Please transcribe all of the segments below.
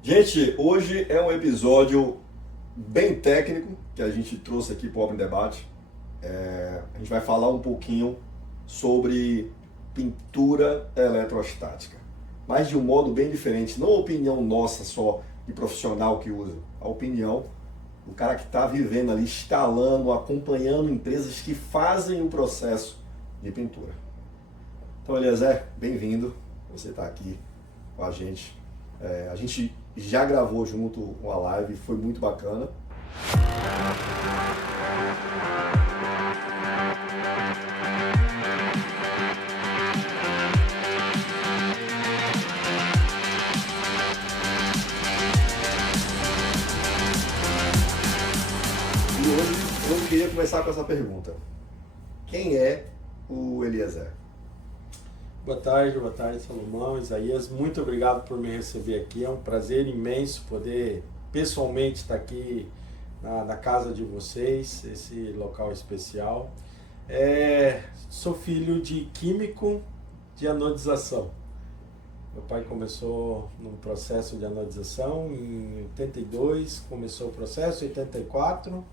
Gente, hoje é um episódio bem técnico que a gente trouxe aqui para o Open Debate. A gente vai falar um pouquinho sobre pintura eletrostática, mas de um modo bem diferente, não a opinião nossa só de profissional que usa, a opinião do cara que está vivendo ali, instalando, acompanhando empresas que fazem o processo de pintura. Então, Eliezer, bem-vindo, você está aqui com a gente. A gente já gravou junto uma live, foi muito bacana. E hoje eu queria começar com essa pergunta. Quem é o Eliezer? Boa tarde, Salomão, Isaías. Muito obrigado por me receber aqui. É um prazer imenso poder pessoalmente estar aqui na casa de vocês, esse local especial. Sou filho de químico de anodização. Meu pai começou no processo de anodização em 82, começou o processo em 84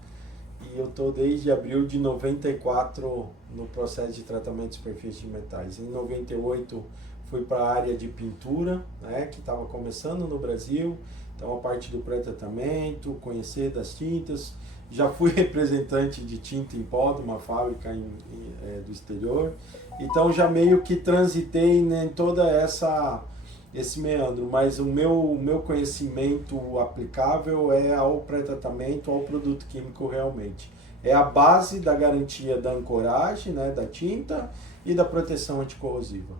e eu estou desde abril de 94 no processo de tratamento de superfície de metais. Em 98 fui para a área de pintura, né, que estava começando no Brasil, então a parte do pré-tratamento, conhecer das tintas. Já fui representante de tinta em pó de uma fábrica do exterior, então já meio que transitei, né, em toda esse meandro, mas o meu conhecimento aplicável é ao pré-tratamento, ao produto químico realmente. É a base da garantia da ancoragem, né, da tinta e da proteção anticorrosiva.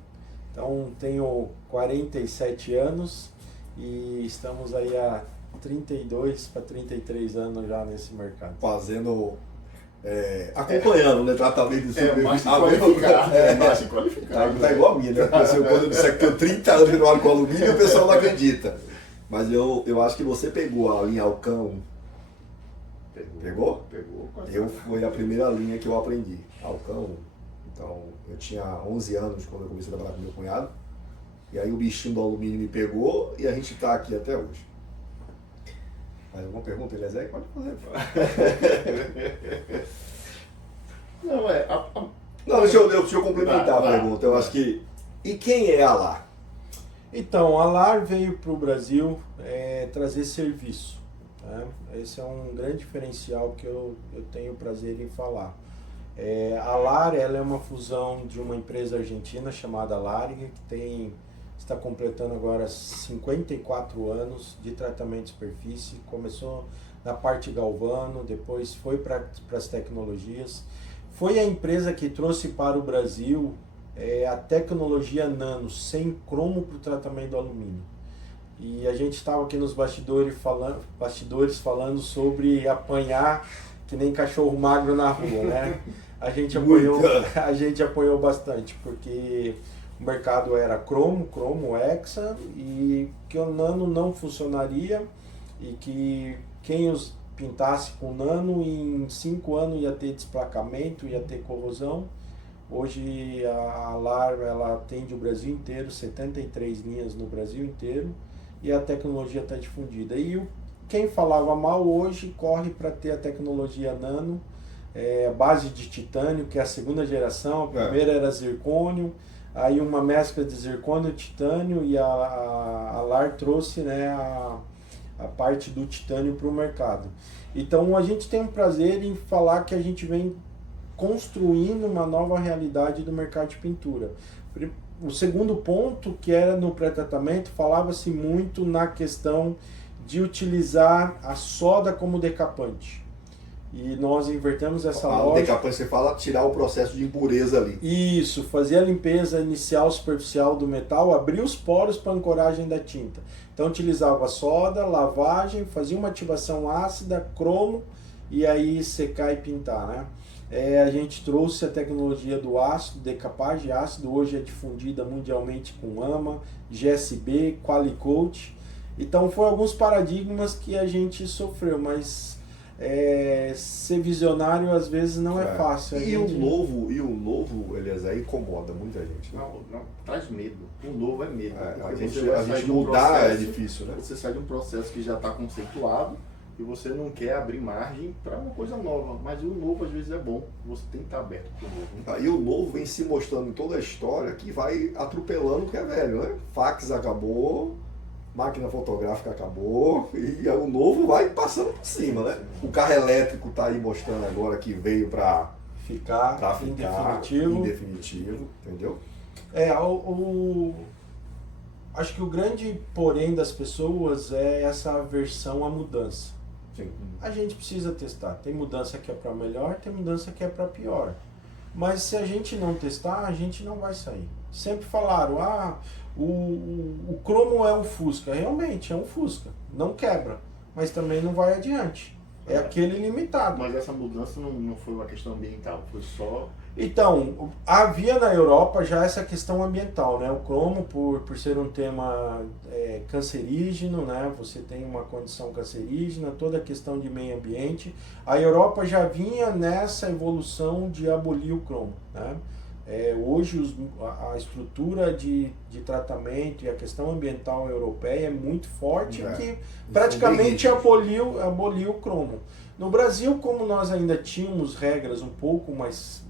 Então, tenho 47 anos e estamos aí há 32 para 33 anos já nesse mercado. Fazendo, acompanhando, né, tratamento de superfície. Mais qualificado, mais qualificado. Tá igual a mim, né? Porque quando eu disser que tenho 30 anos de trabalho com alumínio, o pessoal não acredita. Mas eu acho que você pegou a linha Alcão. Pegou? Pegou. Foi a primeira linha que eu aprendi, Alcão. Então, eu tinha 11 anos quando eu comecei a trabalhar com meu cunhado. E aí o bichinho do alumínio me pegou e a gente está aqui até hoje. Mais alguma pergunta, Eliezer? Pode fazer. Não, Não, deixa eu complementar a pergunta. Eu acho que... E quem é a LAR? Então, a LAR veio para o Brasil trazer serviço. Né? Esse é um grande diferencial que eu tenho prazer em falar. A LAR ela é uma fusão de uma empresa argentina chamada Larga, que está completando agora 54 anos de tratamento de superfície. Começou na parte galvano, depois foi para as tecnologias. Foi a empresa que trouxe para o Brasil a tecnologia nano, sem cromo para o tratamento do alumínio. E a gente estava aqui nos bastidores falando sobre apanhar que nem cachorro magro na rua, né? A gente apoiou bastante, porque o mercado era cromo, hexa, e que o nano não funcionaria e que quem os pintasse com nano em 5 anos ia ter desplacamento, ia ter corrosão. Hoje a LAR ela atende o Brasil inteiro, 73 linhas no Brasil inteiro, e a tecnologia está difundida. E quem falava mal hoje corre para ter a tecnologia nano, base de titânio, que é a segunda geração. A primeira era zircônio, aí uma mescla de zircônio e titânio, e a LAR trouxe, né, a parte do titânio para o mercado. Então a gente tem um prazer em falar que a gente vem construindo uma nova realidade do mercado de pintura. O segundo ponto, que era no pré-tratamento, falava-se muito na questão de utilizar a soda como decapante. E nós invertemos essa lógica. Decapante, você fala tirar o processo de impureza ali. Isso, fazer a limpeza inicial superficial do metal, abrir os poros para a ancoragem da tinta. Então utilizava soda, lavagem, fazia uma ativação ácida, cromo, e aí secar e pintar, né? A gente trouxe a tecnologia do ácido, decapagem ácido, hoje é difundida mundialmente com AMA, GSB, Qualicoat. Então foram alguns paradigmas que a gente sofreu, mas ser visionário às vezes não é fácil. E o novo, Eliezer, incomoda muita gente. Né? Não, traz medo. O novo é medo. A gente mudar é difícil, né? Você sai de um processo que já está conceituado e você não quer abrir margem para uma coisa nova. Mas o novo às vezes é bom. Você tem que estar aberto para o novo. E o novo vem se mostrando em toda a história que vai atropelando o que é velho, né? Fax acabou, máquina fotográfica acabou e o novo vai passando por cima, né? O carro elétrico está aí mostrando agora que veio para ficar em definitivo, entendeu? Acho que o grande porém das pessoas é essa aversão à mudança. Sim. A gente precisa testar. Tem mudança que é para melhor, tem mudança que é para pior. Mas se a gente não testar, a gente não vai sair. Sempre falaram, o cromo é um Fusca. Realmente, é um Fusca. Não quebra, mas também não vai adiante. É aquele limitado. Mas essa mudança não foi uma questão ambiental, foi só... Então, havia na Europa já essa questão ambiental, né? O cromo, por ser um tema cancerígeno, né? Você tem uma condição cancerígena, toda a questão de meio ambiente. A Europa já vinha nessa evolução de abolir o cromo, né? Hoje a estrutura de tratamento e a questão ambiental europeia é muito forte que praticamente aboliu o cromo. No Brasil, como nós ainda tínhamos regras um pouco mais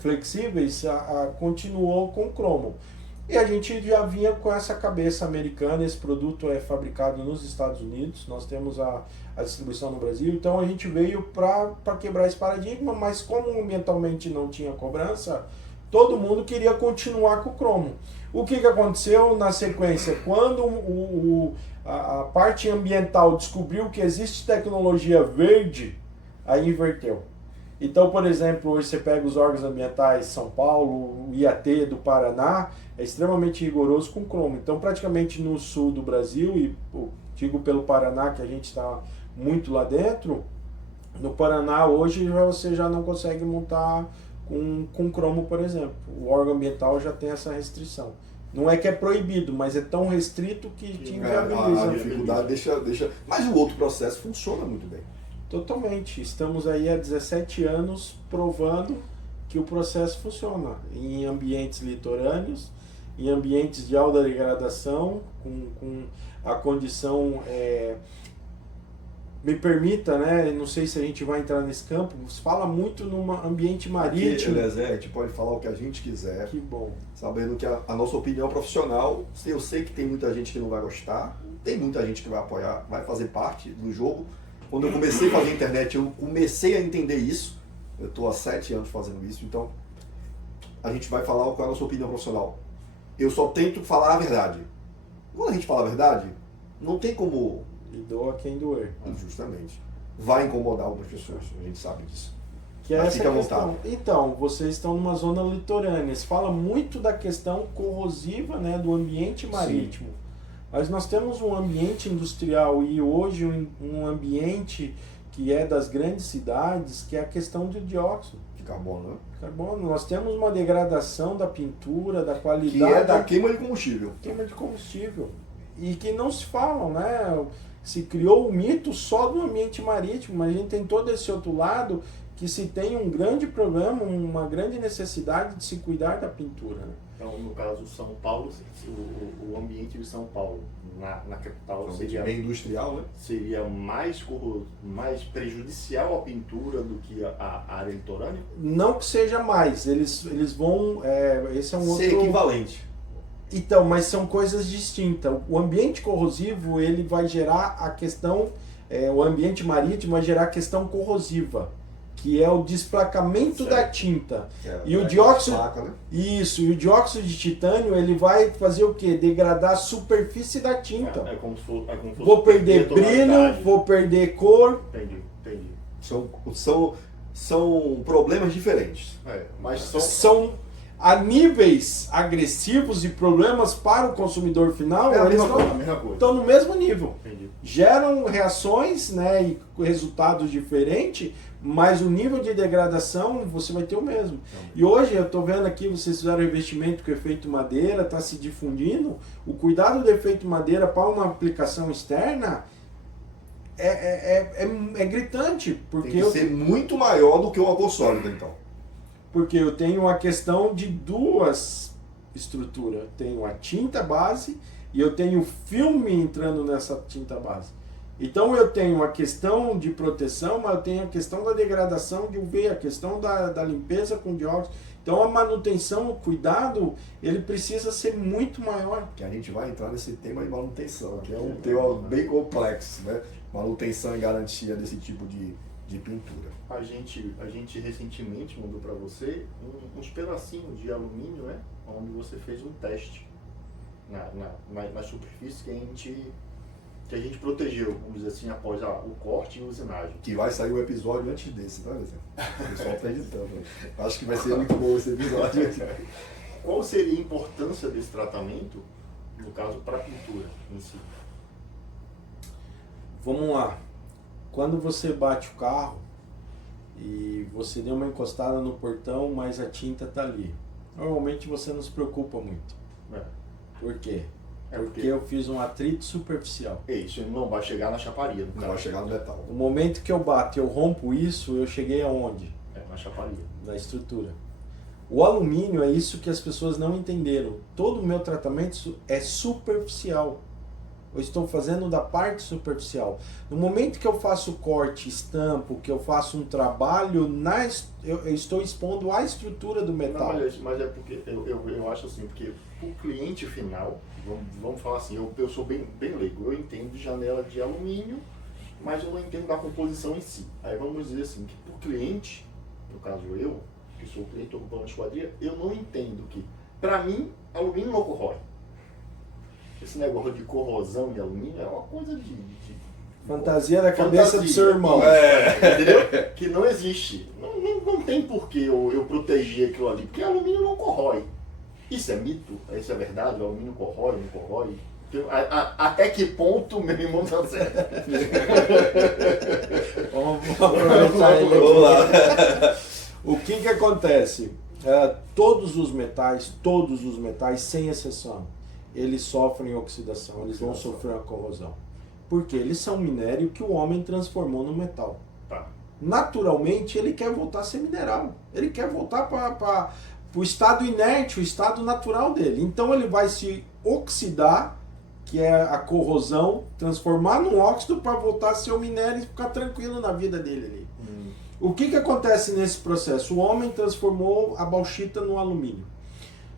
flexíveis, continuou com o cromo. E a gente já vinha com essa cabeça americana, esse produto é fabricado nos Estados Unidos, nós temos a distribuição no Brasil, então a gente veio para quebrar esse paradigma, mas como ambientalmente não tinha cobrança, todo mundo queria continuar com o cromo. O que aconteceu na sequência? Quando a parte ambiental descobriu que existe tecnologia verde, aí inverteu. Então, por exemplo, hoje você pega os órgãos ambientais de São Paulo, o IAT do Paraná, é extremamente rigoroso com cromo. Então, praticamente no sul do Brasil, e digo pelo Paraná, que a gente está muito lá dentro, no Paraná hoje você já não consegue montar com cromo, por exemplo. O órgão ambiental já tem essa restrição. Não é que é proibido, mas é tão restrito que te inviabiliza. A dificuldade deixa... Mas o outro processo funciona muito bem. Totalmente. Estamos aí há 17 anos provando que o processo funciona em ambientes litorâneos, em ambientes de alta degradação, com a condição... me permita, né? Não sei se a gente vai entrar nesse campo, se fala muito num ambiente marítimo. Aqui, a gente pode falar o que a gente quiser. Que bom. Sabendo que a nossa opinião profissional, eu sei que tem muita gente que não vai gostar, tem muita gente que vai apoiar, vai fazer parte do jogo. Quando eu comecei a fazer internet, eu comecei a entender isso. Eu estou há 7 anos fazendo isso, então a gente vai falar qual é a nossa opinião profissional. Eu só tento falar a verdade. Quando a gente fala a verdade, não tem como... E doa quem doer. Justamente. Vai incomodar algumas pessoas, a gente sabe disso. Que é essa questão. Então, vocês estão numa zona litorânea. Se fala muito da questão corrosiva, né, do ambiente marítimo. Sim. Mas nós temos um ambiente industrial e hoje um ambiente que é das grandes cidades, que é a questão do dióxido. De carbono, né? Carbono. Nós temos uma degradação da pintura, da qualidade... Que é da queima de combustível. Queima de combustível. E que não se falam, né? Se criou um mito só do ambiente marítimo, mas a gente tem todo esse outro lado que se tem um grande problema, uma grande necessidade de se cuidar da pintura. Né? Então, no caso São Paulo, o ambiente de São Paulo, na capital, seria bem industrial, né? Seria mais prejudicial à pintura do que a área litorânea? Não que seja mais, eles vão... esse é um ser outro... equivalente. Então, mas são coisas distintas. O ambiente corrosivo, ele vai gerar a questão... o ambiente marítimo vai gerar a questão corrosiva, que é o desplacamento da tinta. E o dióxido... Placa, né? Isso, e o dióxido de titânio, ele vai fazer o quê? Degradar a superfície da tinta. É como se fosse vou perder brilho, vou perder cor. Entendi. São problemas diferentes. Mas são a níveis agressivos e problemas para o consumidor final, eles a mesma coisa. Estão no mesmo nível. Entendi. Geram reações, né, e resultados diferentes, mas o nível de degradação você vai ter o mesmo. E hoje eu estou vendo aqui, vocês fizeram investimento com efeito madeira, está se difundindo. O cuidado do efeito madeira para uma aplicação externa é gritante, Tem porque que ser muito maior do que uma cor sólida, então. porque eu tenho a questão de duas estruturas. Eu tenho a tinta base e eu tenho o filme entrando nessa tinta base. Então eu tenho a questão de proteção, mas eu tenho a questão da degradação de UV, a questão da limpeza com dióxido. Então a manutenção, o cuidado, ele precisa ser muito maior. Que a gente vai entrar nesse tema de manutenção, que é um tema bem complexo, né? Manutenção e garantia desse tipo de pintura. A gente recentemente mandou para você uns pedacinhos de alumínio, né? Onde você fez um teste na superfície que a gente protegeu, vamos dizer assim, após o corte e a usinagem. Que vai sair o episódio antes desse, tá, Zé? O pessoal tá editando. Acho que vai ser muito bom esse episódio. Qual seria a importância desse tratamento, no caso, para a pintura em si? Vamos lá. Quando você bate o carro e você deu uma encostada no portão, mas a tinta tá ali. Normalmente você não se preocupa muito. Por quê? Porque eu fiz um atrito superficial. Isso não vai chegar na chaparia, no Não caso. vai chegar no metal. No momento que eu bato, eu rompo isso, eu cheguei aonde? Na chaparia. Na estrutura. O alumínio é isso que as pessoas não entenderam. Todo o meu tratamento é superficial. Eu estou fazendo da parte superficial. No momento que eu faço corte, estampo, que eu faço um trabalho, eu estou expondo a estrutura do metal. Não, mas é porque eu acho assim, porque o cliente final, vamos falar assim, eu sou bem leigo, eu entendo de janela de alumínio, mas eu não entendo da composição em si. Aí vamos dizer assim, que para o cliente, no caso eu, que sou o cliente ocupando a esquadria, eu não entendo que, para mim, alumínio não corrói. Esse negócio de corrosão de alumínio é uma coisa de fantasia da cabeça do seu irmão. Entendeu? Que não existe. Não tem porquê eu proteger aquilo ali, porque alumínio não corrói. Isso é mito? Isso é verdade? O alumínio corrói, não corrói? Até que ponto meu irmão tá certo? Vamos aproveitar ele. Vamos lá. O que acontece? Todos os metais, sem exceção, eles sofrem oxidação, eles vão sofrer a corrosão. Porque eles são minério que o homem transformou no metal. Tá. Naturalmente, ele quer voltar a ser mineral. Ele quer voltar para o estado inerte, o estado natural dele. Então ele vai se oxidar, que é a corrosão, transformar num óxido para voltar a ser o minério e ficar tranquilo na vida dele ali. O que acontece nesse processo? O homem transformou a bauxita no alumínio.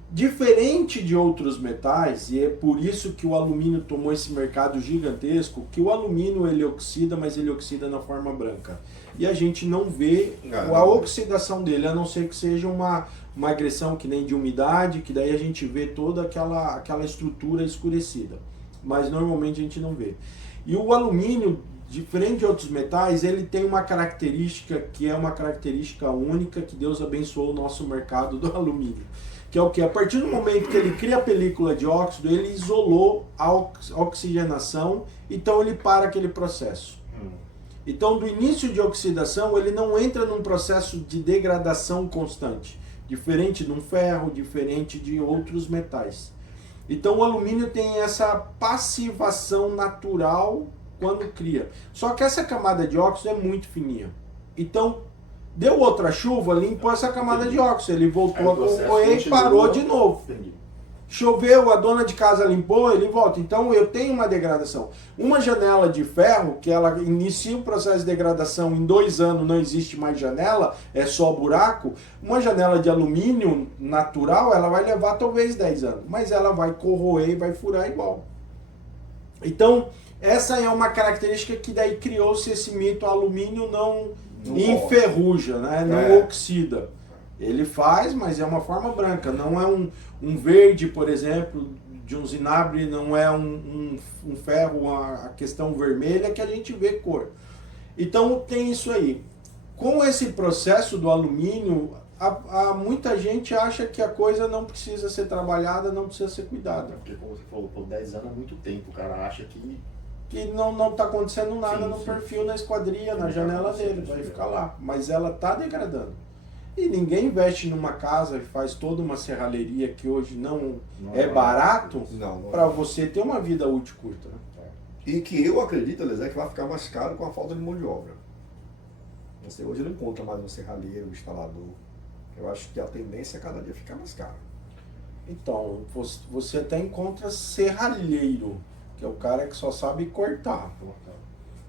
Diferente de outros metais, e é por isso que o alumínio tomou esse mercado gigantesco, que o alumínio ele oxida, mas ele oxida na forma branca. E a gente não vê a oxidação dele, a não ser que seja uma agressão que nem de umidade, que daí a gente vê toda aquela estrutura escurecida. Mas normalmente a gente não vê. E o alumínio, diferente de outros metais, ele tem uma característica que é uma característica única, que Deus abençoou o nosso mercado do alumínio. Que é o que? A partir do momento que ele cria a película de óxido, ele isolou a oxigenação, então ele para aquele processo. Então, do início de oxidação, ele não entra num processo de degradação constante, diferente de um ferro, diferente de outros metais. Então, o alumínio tem essa passivação natural quando cria. Só que essa camada de óxido é muito fininha. Então, deu outra chuva, limpou essa camada de óxido, ele voltou a corroer e parou de novo. Choveu, a dona de casa limpou, ele volta. Então eu tenho uma degradação. Uma janela de ferro, que ela inicia o processo de degradação em 2 anos, não existe mais janela, é só buraco. Uma janela de alumínio natural, ela vai levar talvez 10 anos, mas ela vai corroer e vai furar igual. Então, essa é uma característica que daí criou-se esse mito: alumínio não enferruja, né? Não oxida. Ele faz, mas é uma forma branca, não é um verde, por exemplo, de um zinabre, não é um ferro, a questão vermelha que a gente vê cor. Então tem isso aí. Com esse processo do alumínio, muita gente acha que a coisa não precisa ser trabalhada, não precisa ser cuidada. Porque como você falou, por 10 anos é muito tempo, o cara acha que não está acontecendo nada no perfil, na esquadria, na janela dele, vai ficar lá. Mas ela está degradando. E ninguém investe numa casa e faz toda uma serralheria que hoje não é barato para você ter uma vida útil curta. Né? E que eu acredito, Eliezer, que vai ficar mais caro com a falta de mão de obra. Você hoje não encontra mais um serralheiro, um instalador. Eu acho que a tendência é cada dia ficar mais caro. Então, você até encontra serralheiro, que é o cara que só sabe cortar.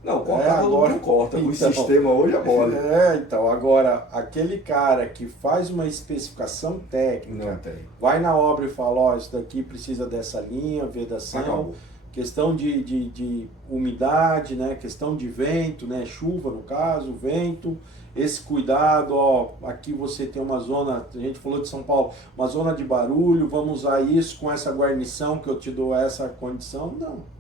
Não, cortar todo agora mundo corta. O então, sistema hoje é mole. Então, agora, aquele cara que faz uma especificação técnica, Não tem. vai na obra e fala, ó, isso daqui precisa dessa linha, vedação, Acabou. questão de umidade, né? Questão de vento, né? Chuva no caso, vento, esse cuidado, ó, aqui você tem uma zona, a gente falou de São Paulo, uma zona de barulho, vamos usar isso com essa guarnição que eu te dou essa condição, não.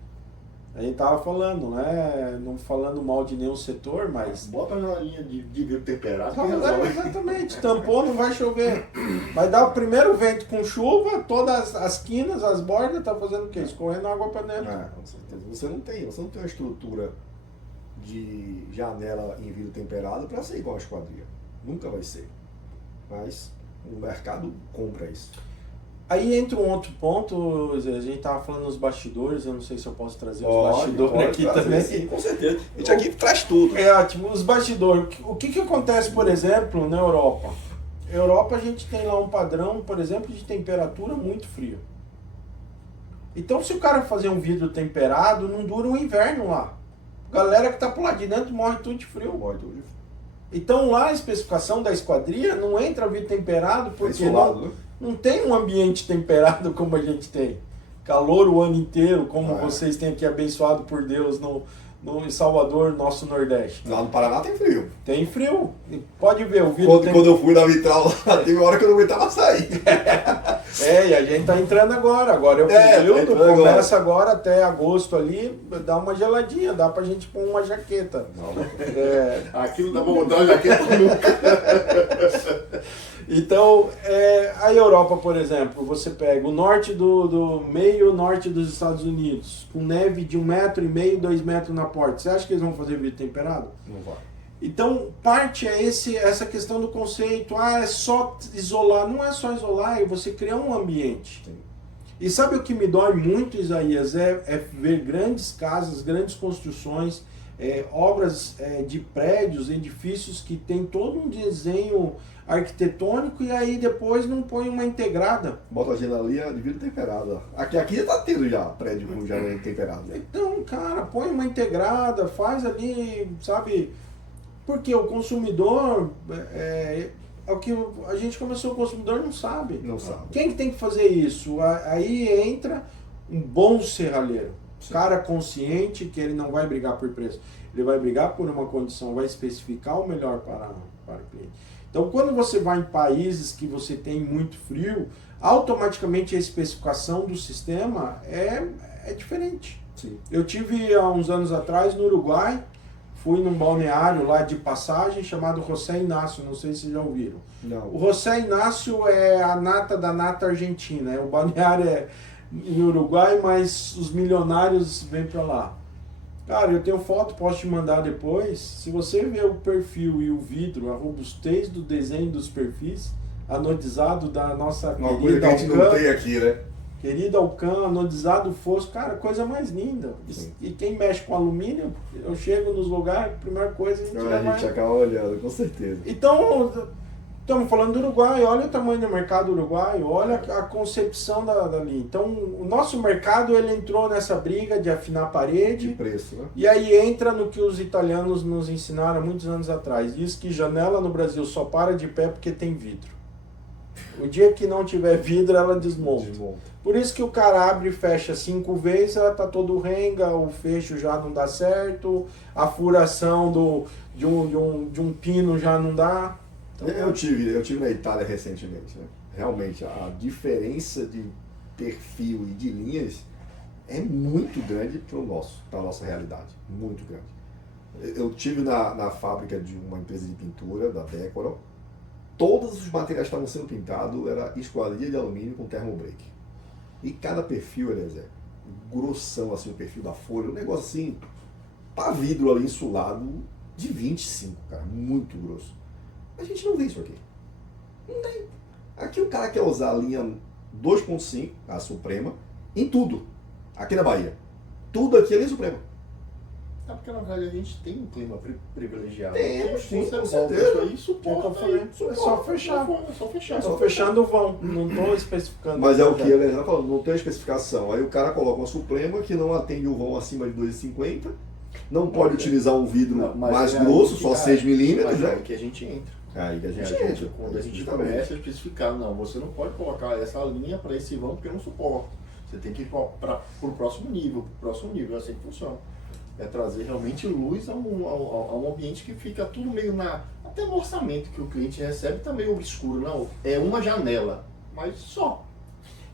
A gente tava falando, né? Não falando mal de nenhum setor, mas... Bota na linha de vidro temperado que Não, resolve. exatamente, tampou, não vai chover. Vai dar o primeiro vento com chuva, todas as quinas, as bordas, tá fazendo o quê? Escorrendo água para dentro. Com certeza. Você não tem uma estrutura de janela em vidro temperado para ser igual a esquadria. Nunca vai ser. Mas o mercado compra isso. Aí entra um outro ponto, a gente tava falando nos bastidores, eu não sei se eu posso trazer os bastidores pode aqui trazer, também. Sim, com certeza. A gente aqui traz tudo. É ótimo, os bastidores. O que acontece, por exemplo, na Europa? Europa a gente tem lá um padrão, por exemplo, de temperatura muito fria. Então se o cara fazer um vidro temperado, não dura um inverno lá. Galera que tá por lá de dentro morre tudo de frio. Então lá a especificação da esquadria não entra vidro temperado porque não tem um ambiente temperado como a gente tem. Calor o ano inteiro, como vocês têm aqui abençoado por Deus em Salvador, nosso Nordeste. Lá no Paraná tem frio. Tem frio. Pode ver o vidro. Quando eu fui na vitral lá, teve uma hora que eu não aguentava sair. E a gente tá entrando agora. Agora é o período, começa agora até agosto ali, dá uma geladinha, dá pra gente pôr uma jaqueta. Aqui não dá pra botar uma jaqueta nunca. Então, a Europa, por exemplo, você pega o norte do meio norte dos Estados Unidos, com neve de 1,5 metro, 2 metros na porta. Você acha que eles vão fazer vidro temperado? Não vai. Então, parte é essa questão do conceito, é só isolar. Não é só isolar, é você criar um ambiente. Sim. E sabe o que me dói muito, Isaías? É ver grandes casas, grandes construções, obras de prédios, edifícios que tem todo um desenho arquitetônico e aí depois não põe uma integrada. Bota a janelinha de vidro temperado. Aqui tá tendo já prédio com janela temperada. Então, cara, põe uma integrada, faz ali, sabe? Porque o consumidor, o que a gente começou, o consumidor não sabe. Não sabe. Quem que tem que fazer isso? Aí entra um bom serralheiro. Sim. Cara consciente que ele não vai brigar por preço. Ele vai brigar por uma condição, vai especificar o melhor para o cliente. Então, quando você vai em países que você tem muito frio, automaticamente a especificação do sistema é diferente. Sim. Eu tive há uns anos atrás no Uruguai, fui num balneário lá de passagem chamado José Inácio, não sei se vocês já ouviram. Não. O José Inácio é a nata da nata argentina, o balneário é em Uruguai, mas os milionários vêm para lá. Cara, eu tenho foto, posso te mandar depois. Se você ver o perfil e o vidro, a robustez do desenho dos perfis, anodizado da nossa Uma coisa que querida a gente não Alcan, tem aqui, né? querida Alcan, anodizado fosco, cara, coisa mais linda. Sim. E quem mexe com alumínio, eu chego nos lugares, a primeira coisa a gente já A vai... gente acaba olhando, com certeza. Então, estamos falando do Uruguai, olha o tamanho do mercado uruguaio, olha a concepção dali. Então, o nosso mercado, ele entrou nessa briga de afinar a parede, De preço, né? e aí entra no que os italianos nos ensinaram há muitos anos atrás. Diz que janela no Brasil só para de pé porque tem vidro. O dia que não tiver vidro, ela desmonta. Por isso que o cara abre e fecha 5 vezes, ela tá todo renga, o fecho já não dá certo, a furação de um pino já não dá. Então, Eu tive na Itália recentemente, né? Realmente, a diferença de perfil e de linhas é muito grande para a nossa realidade. Muito grande. Eu tive na fábrica de uma empresa de pintura, da Decoro. Todos os materiais que estavam sendo pintados era esquadria de alumínio com thermobreak. E cada perfil, Eliezer, grossão assim, o perfil da folha, um negócio assim, para vidro ali insulado de 25, cara, muito grosso. A gente não vê isso aqui. Não tem. Aqui o cara quer usar a linha 2.5, a Suprema, em tudo. Aqui na Bahia. tudo aqui é linha suprema. É porque na verdade a gente tem um clima privilegiado. Temos, sim, Você com volta certeza. isso aí, suporta aí. É só fechar. É só fechar. Estou fechando o vão, não estou especificando. Mas é o que ele está falando, não tem especificação. Aí o cara coloca uma suprema que não atende o vão acima de 2,50, não pode utilizar um vidro Não, mas mais é aí grosso, que só tá. 6 milímetros, Mas é né? aí que a gente entra. É aí que a gente É, entra. quando a gente Justamente. começa a especificar, não, você não pode colocar essa linha para esse vão porque eu não suporto. Você tem que ir para o próximo nível, é assim que funciona. É trazer realmente luz a um ambiente que fica tudo meio até no orçamento que o cliente recebe está meio obscuro, não. É uma janela, mas só.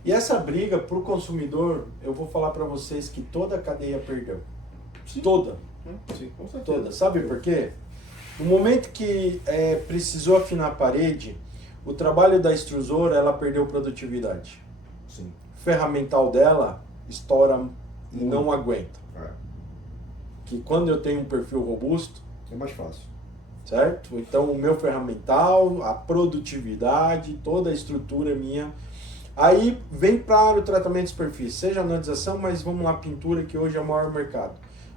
E essa briga para o consumidor, eu vou falar para vocês que toda a cadeia perdeu. Sim. Toda. Sim, com certeza. Toda. Sabe por quê? No momento que precisou afinar a parede, o trabalho da extrusora, ela perdeu produtividade. Sim. O ferramental dela estoura e não aguenta. É. Que quando eu tenho um perfil robusto, É mais fácil. certo? Então o meu ferramental, a produtividade, toda a estrutura minha. Aí vem para o tratamento de superfície, seja anodização, mas vamos lá, pintura, que hoje é o maior mercado.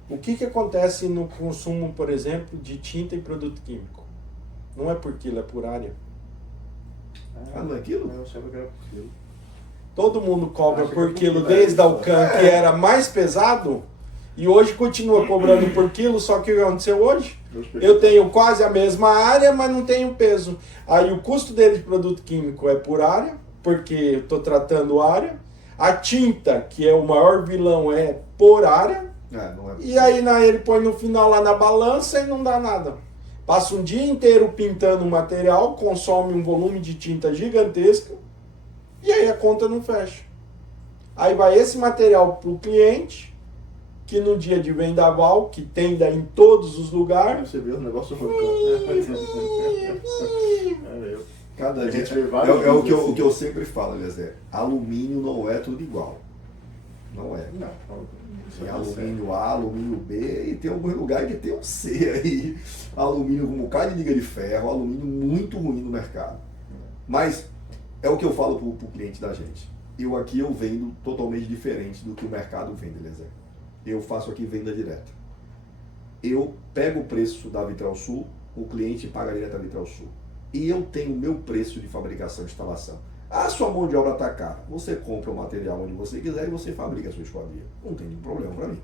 O que acontece no consumo, por exemplo, de tinta e produto químico? Não é por quilo, é por área. Ah, não é aquilo? Eu sabia que era por quilo. Todo mundo cobra Acho que por é por quilo quilo, desde é. a Alcan, que era mais pesado, e hoje continua cobrando por quilo, só que o que aconteceu hoje? Eu tenho quase a mesma área, mas não tenho peso. Aí o custo dele de produto químico é por área, porque eu estou tratando área. A tinta, que é o maior vilão, é por área. Não é. E aí ele põe no final lá na balança e não dá nada. Passa um dia inteiro pintando o material, consome um volume de tinta gigantesco, e aí a conta não fecha. Aí vai esse material para o cliente, que no dia de vendaval, que tenda em todos os lugares, Você vê o negócio roncando. Cada A gente gente vê vários é o vídeos assim. que eu sempre falo, Eliezer. Alumínio não é tudo igual. Não é. Não, Tem alumínio A, alumínio B e tem alguns lugares que tem um C aí. Alumínio com um bocado de liga de ferro, alumínio muito ruim no mercado. Mas é o que eu falo pro cliente da gente. Aqui eu vendo totalmente diferente do que o mercado vende, Eliezer. Eu faço aqui venda direta. Eu pego o preço da Vitral Sul, o cliente paga direto a Vitral Sul. E eu tenho o meu preço de fabricação e instalação. A sua mão de obra está cara. Você compra o material onde você quiser e você fabrica a sua esquadria. Não tem nenhum problema para mim.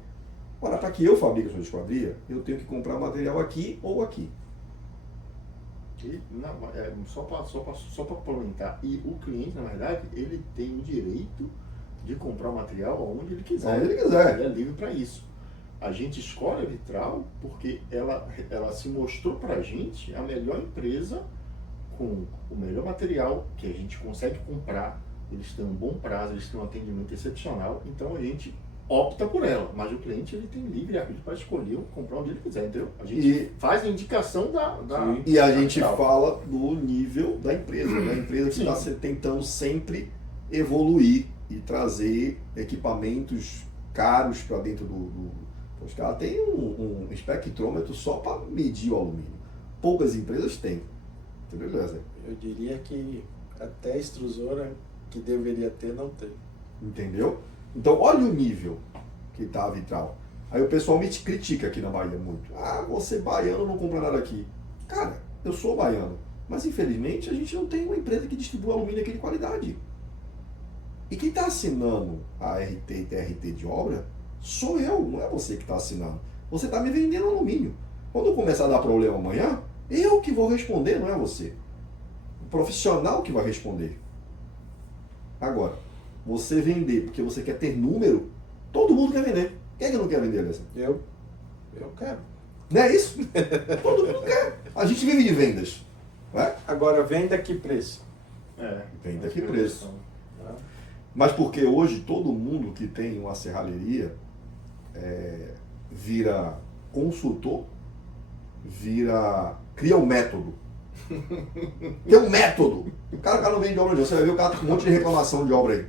Agora, para que eu fabrique a sua esquadria, eu tenho que comprar material aqui ou aqui. E, não, só para complementar, e o cliente, na verdade, ele tem o direito de comprar o material onde ele quiser. Onde ele quiser. Ele é livre para isso. A gente escolhe a Vitral porque ela se mostrou para a gente a melhor empresa com o melhor material que a gente consegue comprar. Eles têm um bom prazo, eles têm um atendimento excepcional, então a gente opta por ela, mas o cliente ele tem livre arbítrio para escolher comprar onde ele quiser, entendeu? A gente faz a indicação da E a da gente Vitral. fala do nível da empresa, né? A empresa que Sim. está tentando sempre evoluir e trazer equipamentos caros para dentro Os caras têm um espectrômetro só para medir o alumínio. Poucas empresas têm. Entendeu, Eliezer? eu diria que até a extrusora que deveria ter, não tem. Entendeu? Então, olha o nível que está a Vitral. Aí o pessoal me critica aqui na Bahia muito. Ah, você baiano não compra nada aqui. Cara, eu sou baiano. Mas, infelizmente, a gente não tem uma empresa que distribui alumínio aqui de qualidade. E quem está assinando a RT e TRT de obra sou eu, não é você que está assinando. Você está me vendendo alumínio. Quando começar a dar problema amanhã, eu que vou responder, não é você. O profissional que vai responder. Agora, você vender porque você quer ter número, todo mundo quer vender. Quem é que não quer vender, Alessandro? Eu quero. Não é isso? Todo mundo quer. A gente vive de vendas. Não é? Agora, venda que preço? Venda que preço. Mas porque hoje todo mundo que tem uma serralheria vira consultor, cria um método. Tem um método. O cara não vende obra de você vai ver o cara tá com um monte de reclamação de obra aí.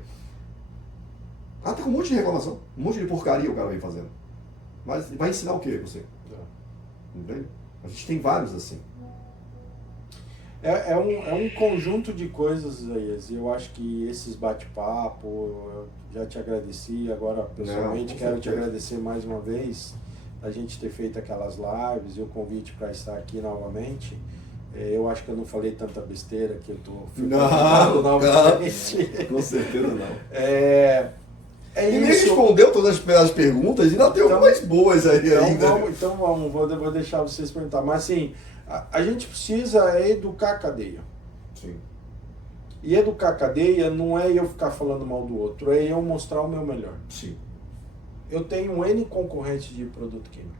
O cara tá com um monte de reclamação, um monte de porcaria o cara vem fazendo. Mas vai ensinar o que você? Entende? A gente tem vários assim. É um conjunto de coisas, Isaías. Eu acho que esses bate-papo, eu já te agradeci, agora pessoalmente quero te agradecer mais uma vez a gente ter feito aquelas lives e o convite para estar aqui novamente. Eu acho que eu não falei tanta besteira que eu estou Não, novamente. Com certeza não. É E nem isso. respondeu todas as perguntas, ainda tem algumas boas aí ainda. Então vamos, vou deixar vocês perguntar. Mas assim, a gente precisa educar a cadeia. Sim. E educar a cadeia não é eu ficar falando mal do outro, é eu mostrar o meu melhor. Sim. Eu tenho N concorrentes de produto químico.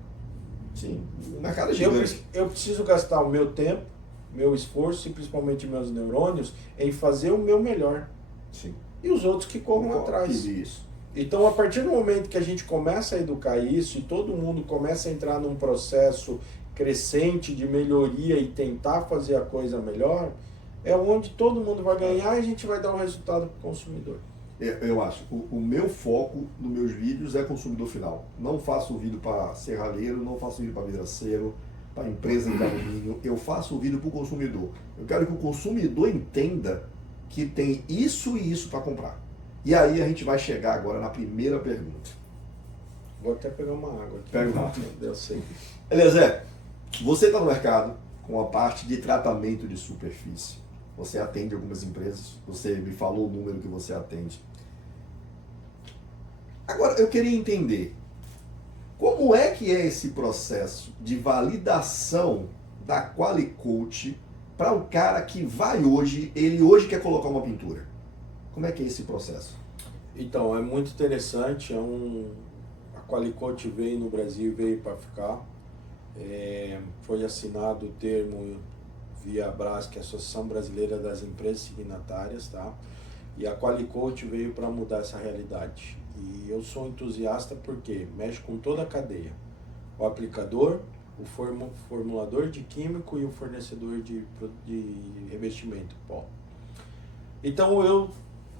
Sim. Na cara gigante. Eu preciso gastar o meu tempo, meu esforço e principalmente meus neurônios em fazer o meu melhor. Sim. E os outros que corram atrás. Isso. Então, a partir do momento que a gente começa a educar isso e todo mundo começa a entrar num processo crescente de melhoria e tentar fazer a coisa melhor, é onde todo mundo vai ganhar e a gente vai dar um resultado para o consumidor. Eu acho. O meu foco nos meus vídeos é consumidor final. Não faço vídeo para serralheiro, não faço vídeo para vidraceiro, para empresa de alumínio. Eu faço vídeo para o consumidor. Eu quero que o consumidor entenda que tem isso e isso para comprar. E aí a gente vai chegar agora na primeira pergunta. Vou até pegar uma água aqui. Pega uma. Eu sei. Eliezer, você está no mercado com a parte de tratamento de superfície. Você atende algumas empresas. Você me falou o número que você atende. Agora, eu queria entender como é que é esse processo de validação da Qualicoat para um cara que vai hoje, ele hoje quer colocar uma pintura. Como é que é esse processo? Então, é muito interessante. A Qualicoat veio no Brasil, veio para ficar. Foi assinado o termo via ABRAS, que é a Associação Brasileira das Empresas Signatárias, tá? E a Qualicoat veio para mudar essa realidade. E eu sou entusiasta porque mexe com toda a cadeia. O aplicador, o formulador de químico e o fornecedor de revestimento, pó. Então eu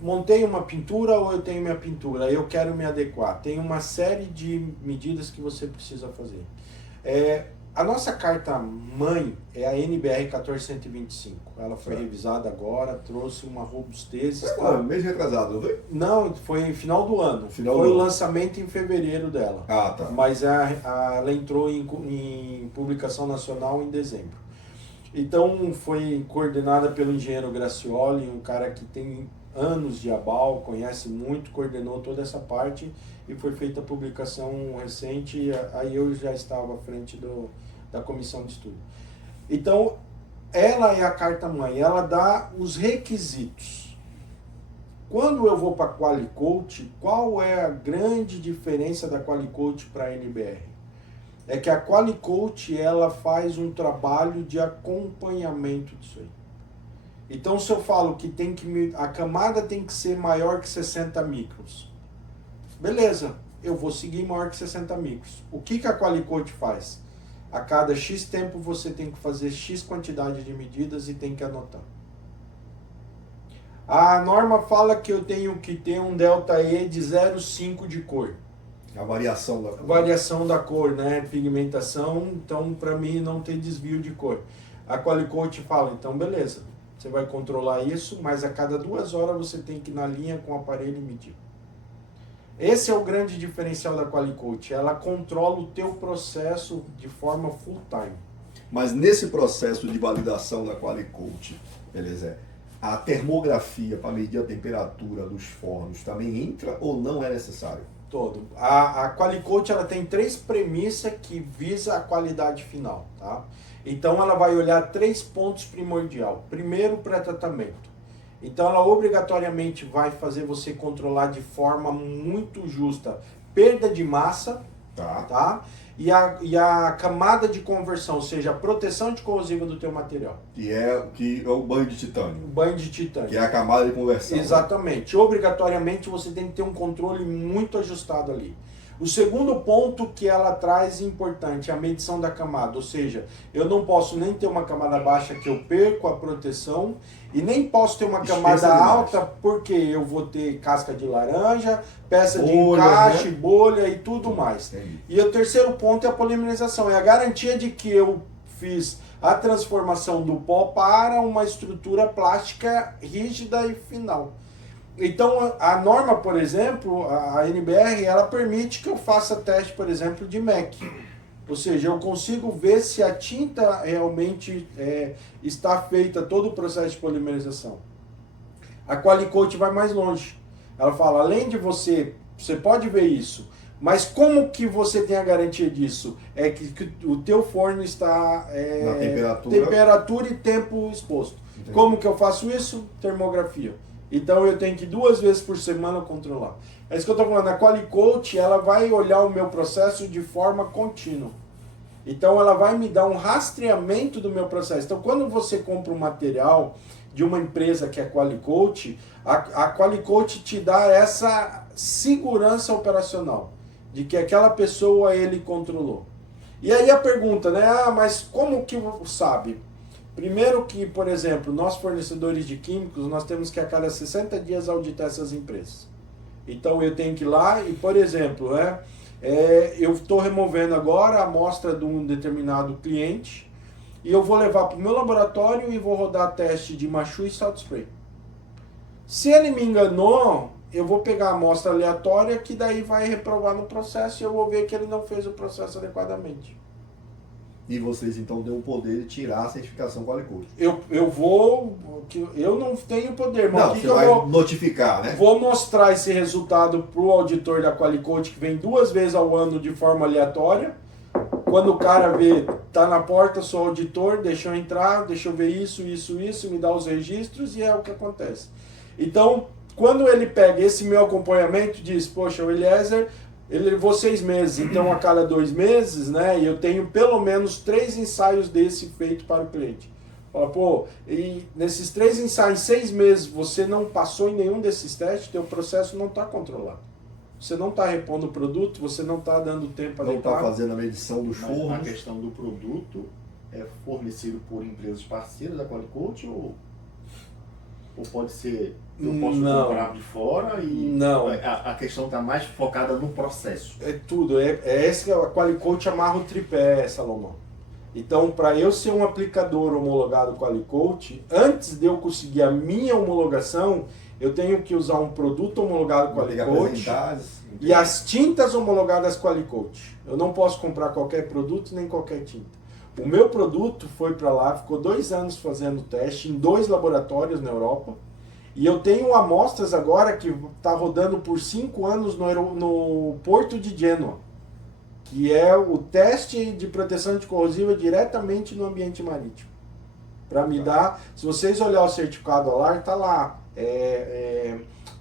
montei uma pintura ou eu tenho minha pintura, eu quero me adequar. Tem uma série de medidas que você precisa fazer. A nossa carta mãe é a NBR 14125. Ela foi revisada agora, trouxe uma robustez. Mês retrasado, não foi? Não, foi final do ano. Foi o lançamento em fevereiro dela. Ah, tá. Mas ela entrou em publicação nacional em dezembro. Então foi coordenada pelo engenheiro Gracioli, um cara que tem anos de ABAL, conhece muito, coordenou toda essa parte e foi feita a publicação recente, aí eu já estava à frente da comissão de estudo. Então, ela é a carta-mãe, ela dá os requisitos. Quando eu vou para a Qualicoat, qual é a grande diferença da Qualicoat para a NBR? É que a Qualicoat, ela faz um trabalho de acompanhamento disso aí. Então, se eu falo que a camada tem que ser maior que 60 microns, beleza, eu vou seguir maior que 60 microns. O que a Qualicoat faz? A cada X tempo você tem que fazer X quantidade de medidas e tem que anotar. A norma fala que eu tenho que ter um delta E de 0,5 de cor. A variação da cor. Variação da cor, né? Pigmentação, então para mim não ter desvio de cor. A Qualicoat fala, então beleza, você vai controlar isso, mas a cada 2 horas você tem que ir na linha com o aparelho e medir. Esse é o grande diferencial da Qualicoat, ela controla o teu processo de forma full time. Mas nesse processo de validação da Qualicoat, beleza, a termografia para medir a temperatura dos fornos também entra ou não é necessário? Todo. A Qualicoat, ela tem 3 premissas que visa a qualidade final, tá? Então ela vai olhar 3 pontos primordial. Primeiro, pré-tratamento. Então ela obrigatoriamente vai fazer você controlar de forma muito justa perda de massa, tá? E a camada de conversão, ou seja, a proteção anticorrosiva do teu material. Que é o banho de titânio. O banho de titânio. Que é a camada de conversão. Exatamente. Né? Obrigatoriamente você tem que ter um controle muito ajustado ali. O segundo ponto que ela traz importante é a medição da camada, ou seja, eu não posso nem ter uma camada baixa que eu perco a proteção e nem posso ter uma camada alta porque eu vou ter casca de laranja, peça de encaixe, né? Bolha e tudo mais. Entendi. E o terceiro ponto é a polimerização, é a garantia de que eu fiz a transformação do pó para uma estrutura plástica rígida e final. Então, a norma, por exemplo, a NBR, ela permite que eu faça teste, por exemplo, de MEC. Ou seja, eu consigo ver se a tinta realmente está feita, todo o processo de polimerização. A Qualicoat vai mais longe. Ela fala, além de você pode ver isso, mas como que você tem a garantia disso? É que o teu forno está na temperatura e tempo exposto. Entendi. Como que eu faço isso? Termografia. Então eu tenho que 2 vezes por semana controlar. É isso que eu estou falando. A Qualicoat, ela vai olhar o meu processo de forma contínua. Então ela vai me dar um rastreamento do meu processo. Então quando você compra um material de uma empresa que é Qualicoat, a Qualicoat te dá essa segurança operacional de que aquela pessoa ele controlou. E aí a pergunta, né? Mas como que sabe? Primeiro que, por exemplo, nós fornecedores de químicos, nós temos que a cada 60 dias auditar essas empresas. Então eu tenho que ir lá e, por exemplo, eu estou removendo agora a amostra de um determinado cliente e eu vou levar para o meu laboratório e vou rodar teste de machu e salt spray. Se ele me enganou, eu vou pegar a amostra aleatória que daí vai reprovar no processo e eu vou ver que ele não fez o processo adequadamente. E vocês então têm o poder de tirar a certificação Qualicoat. Eu não tenho poder, mas Não, o que você que eu vai vou notificar, né? Vou mostrar esse resultado para o auditor da Qualicoat, que vem 2 vezes ao ano de forma aleatória. Quando o cara vê, tá na porta, sou auditor, deixa eu entrar, deixa eu ver isso, me dá os registros e é o que acontece. Então, quando ele pega esse meu acompanhamento, diz, poxa, o Eliezer, ele levou 6 meses, então a cada 2 meses, né, eu tenho pelo menos 3 ensaios desse feito para o cliente. Fala, pô, e nesses 3 ensaios, 6 meses, você não passou em nenhum desses testes, teu processo não está controlado. Você não está repondo o produto, você não está dando tempo Não adequado. está fazendo a medição dos Mas fornos. a questão do produto é fornecido por empresas parceiras da Qualicoat ou pode ser, eu posso Não. comprar de fora e Não. a questão está mais focada no processo. É tudo, é esse que a Qualicoat amarra o tripé, Salomão. Então, para eu ser um aplicador homologado Qualicoat, antes de eu conseguir a minha homologação, eu tenho que usar um produto homologado Qualicoat e as tintas homologadas Qualicoat. Eu não posso comprar qualquer produto nem qualquer tinta. O meu produto foi para lá, ficou 2 anos fazendo teste em 2 laboratórios na Europa. E eu tenho amostras agora que está rodando por 5 anos no Porto de Gênova, que é o teste de proteção anticorrosiva diretamente no ambiente marítimo. Para me dar, se vocês olharem o certificado ALAR, está lá.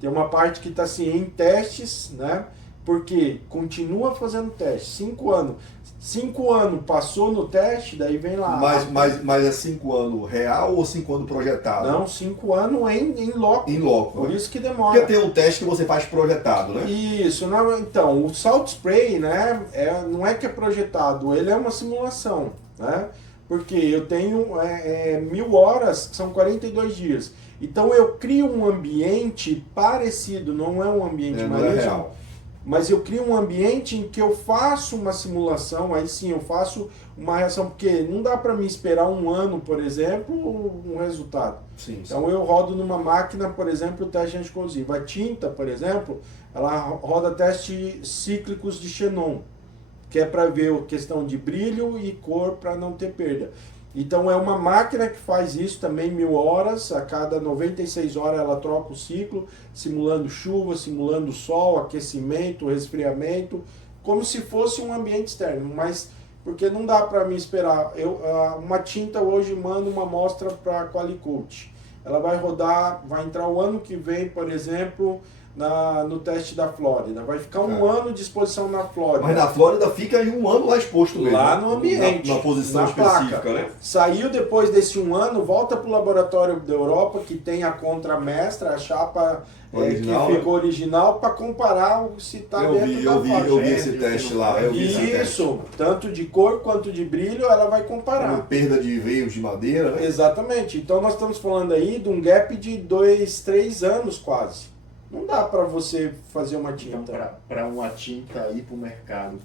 Tem uma parte que está assim, em testes, né? Porque continua fazendo teste, 5 anos. 5 anos passou no teste, daí vem lá. Mas é 5 anos real ou 5 anos projetado? Não, 5 anos em loco. Em loco. Por isso que demora. Porque tem um teste que você faz projetado, né? Isso, não, então, o salt spray, né, não é que é projetado, ele é uma simulação, né? Porque eu tenho 1000 horas, que são 42 dias. Então eu crio um ambiente parecido, não é um ambiente não é real. Mas eu crio um ambiente em que eu faço uma simulação, aí sim eu faço uma reação, porque não dá para mim esperar 1 ano, por exemplo, um resultado. Sim, Então eu rodo numa máquina, por exemplo, o teste anticorrosivo. A tinta, por exemplo, ela roda testes cíclicos de xenon, que é para ver a questão de brilho e cor para não ter perda. Então é uma máquina que faz isso também 1000 horas, a cada 96 horas ela troca o ciclo, simulando chuva, simulando sol, aquecimento, resfriamento, como se fosse um ambiente externo, mas porque não dá para mim esperar. Uma tinta hoje manda uma amostra para a Qualicoat, ela vai rodar, vai entrar o ano que vem, por exemplo, no teste da Flórida. Vai ficar 1 ano de exposição na Flórida. Mas na Flórida fica aí 1 ano lá exposto mesmo. Lá no ambiente. Na posição na específica, placa, né? Saiu depois desse 1 ano, volta para o laboratório da Europa, que tem a contramestra, a chapa original, que ficou original, para comparar se está dentro da faixa. Eu vi esse teste lá. Isso, tanto de cor quanto de brilho, ela vai comparar. Como perda de veios de madeira, né? Exatamente. Então nós estamos falando aí de um gap de 2, 3 anos quase. Não dá para você fazer uma tinta. Então, para uma tinta ir para o mercado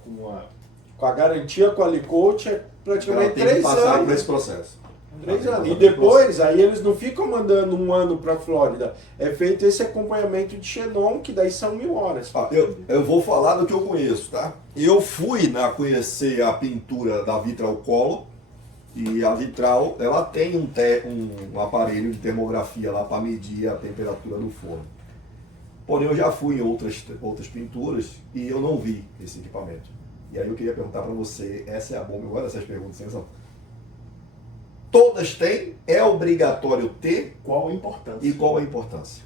com a garantia Qualicoat é praticamente tem que 3 passar por anos. esse processo. 3 anos. E depois, aí eles não ficam mandando um ano para a Flórida. É feito esse acompanhamento de Xenon, que daí são 1000 horas. Eu vou falar do que eu conheço, tá? Eu fui conhecer a pintura da Vitral Color, e a Vitral, ela tem um aparelho de termografia lá para medir a temperatura do forno. Porém, eu já fui em outras pinturas e eu não vi esse equipamento. E aí eu queria perguntar para você, essa é a bomba, agora essas perguntas, sensação. Todas têm? É obrigatório ter? Qual a importância? E qual a importância?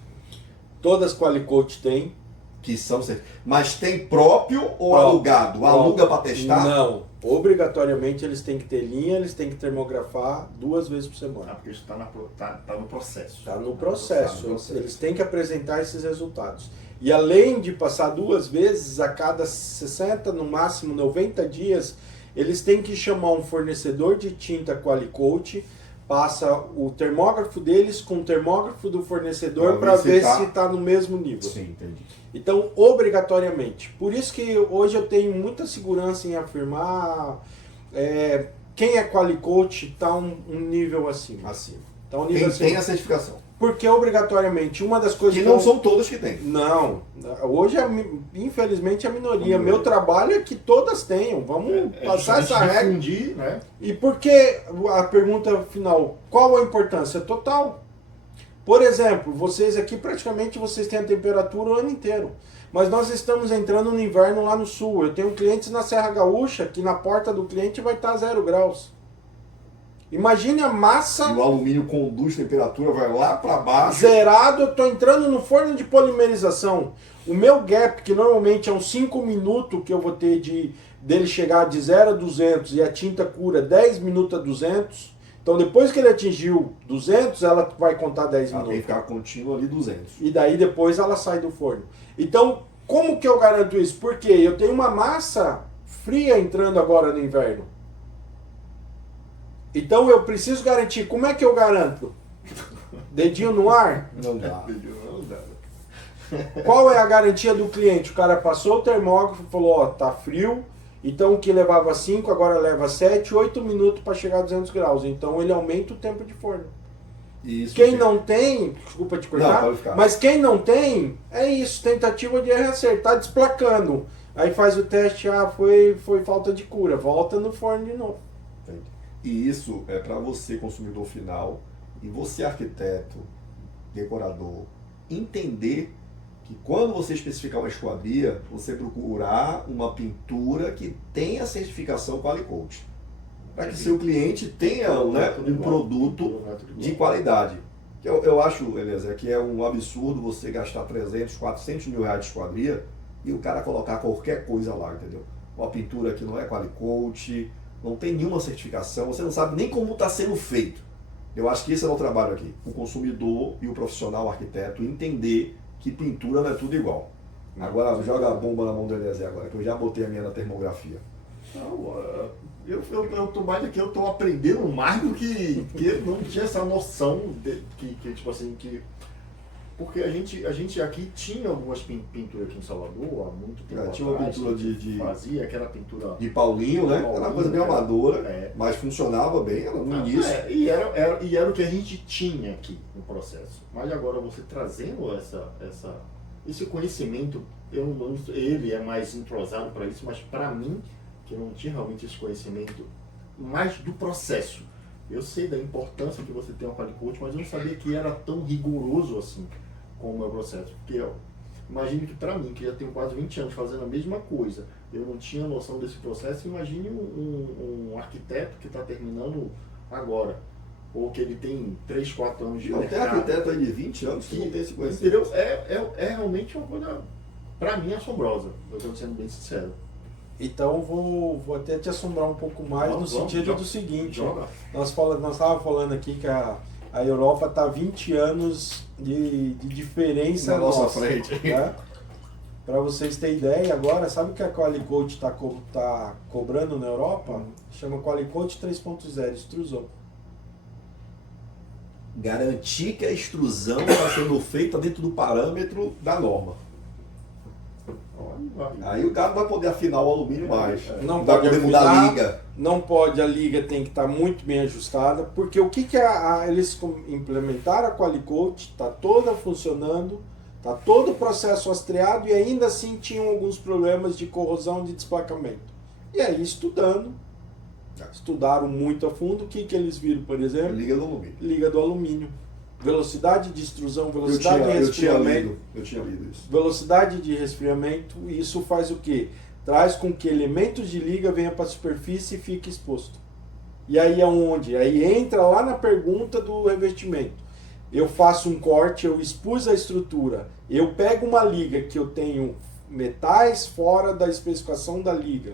Todas Qualicoat têm. Que são, mas tem próprio ou alugado? Aluga para testar? Não. Obrigatoriamente eles têm que ter linha, eles têm que termografar 2 vezes por semana. Porque isso está no processo. Está no processo. Eles têm que apresentar esses resultados. E além de passar 2 vezes, a cada 60, no máximo 90 dias, eles têm que chamar um fornecedor de tinta Qualicoat, passa o termógrafo deles com o termógrafo do fornecedor para ver se está no mesmo nível. Sim, entendi. Então, obrigatoriamente. Por isso que hoje eu tenho muita segurança em afirmar quem é Qualicoat está um nível acima. Tá um nível Quem acima. tem a certificação. Porque obrigatoriamente, uma das coisas que não são todas que têm. Não. Hoje, infelizmente, a minoria. Meu trabalho é que todas tenham. Vamos passar essa regra. Difundir, né? E por que a pergunta final? Qual a importância? Total. Por exemplo, vocês aqui praticamente vocês têm a temperatura o ano inteiro. Mas nós estamos entrando no inverno lá no sul. Eu tenho clientes na Serra Gaúcha que na porta do cliente vai estar 0 graus. Imagine a massa... E o alumínio conduz temperatura, vai lá para baixo. Zerado, eu estou entrando no forno de polimerização. O meu gap, que normalmente é uns 5 minutos que eu vou ter dele chegar de 0 a 200 e a tinta cura 10 minutos a 200. Então depois que ele atingiu 200, ela vai contar 10 minutos. Tem que ficar contínuo ali 200. E daí depois ela sai do forno. Então, como que eu garanto isso? Porque eu tenho uma massa fria entrando agora no inverno. Então eu preciso garantir. Como é que eu garanto? Dedinho no ar? Não dá. Qual é a garantia do cliente? O cara passou o termógrafo e falou, ó, tá frio, então o que levava 5 agora leva 7, 8 minutos para chegar a 200 graus. Então ele aumenta o tempo de forno. Isso, quem não tem, desculpa te cortar, não, mas quem não tem, é isso, tentativa de erro e acerto, tá desplacando. Aí faz o teste, foi falta de cura, volta no forno de novo. E isso é para você, consumidor final, e você, arquiteto, decorador, entender que quando você especificar uma esquadria, você procurar uma pintura que tenha certificação Qualicoat. Para que seu cliente tenha um produto de qualidade. Eu acho, Eliezer, que é um absurdo você gastar 300, 400 mil reais de esquadria e o cara colocar qualquer coisa lá, entendeu? Uma pintura que não é Qualicoat, não tem nenhuma certificação, você não sabe nem como está sendo feito. Eu acho que esse é o trabalho aqui. O consumidor e o profissional, o arquiteto, entender que pintura não é tudo igual. Agora, joga a bomba na mão do Eliezer agora, que eu já botei a minha na termografia. Não, eu tô mais aqui, eu tô aprendendo mais do que eu não tinha essa noção que tipo assim, que... Porque a gente aqui tinha algumas pinturas aqui em Salvador há muito tempo atrás. Tinha uma pintura de fazia aquela pintura de Paulinho, né? Era uma coisa bem amadora, é. mas funcionava bem no início. E era o que a gente tinha aqui no processo. Mas agora você trazendo esse conhecimento, ele é mais entrosado para isso, mas para mim, que eu não tinha realmente esse conhecimento mais do processo. Eu sei da importância que você tem uma Qualicoat, mas eu não sabia que era tão rigoroso assim como o meu processo. Porque imagine que para mim, que já tenho quase 20 anos fazendo a mesma coisa, eu não tinha noção desse processo. Imagine um arquiteto que está terminando agora, ou que ele tem 3, 4 anos de mercado. Tem arquiteto aí de 20 anos que não tem esse conhecimento. Entendeu? É realmente uma coisa, para mim, assombrosa. Eu estou sendo bem sincero. Então vou até te assombrar um pouco mais no sentido do seguinte. Nós estávamos falando aqui que a Europa está 20 anos de diferença na nossa frente. Né? Para vocês terem ideia, agora, sabe o que a Qualicoat está cobrando na Europa? Chama Qualicoat 3.0, extrusão. Garantir que a extrusão está sendo feita dentro do parâmetro da norma. vai. Aí o cara não vai poder afinar o alumínio mais. Não vai pode poder mudar a afinar. liga. Não pode, a liga tem que estar muito bem ajustada, porque o que eles implementaram a Qualicoat, está toda funcionando, está todo o processo rastreado e ainda assim tinham alguns problemas de corrosão, de desplacamento. E aí estudaram muito a fundo, o que eles viram, por exemplo? Liga do alumínio. Liga do alumínio. Velocidade de extrusão, velocidade de Eu resfriamento. tinha lido isso. Velocidade de resfriamento, e isso faz o quê? Traz com que elementos de liga venham para a superfície e fique exposto. E aí aonde? Aí entra lá na pergunta do revestimento. Eu faço um corte, eu expus a estrutura, eu pego uma liga que eu tenho metais fora da especificação da liga,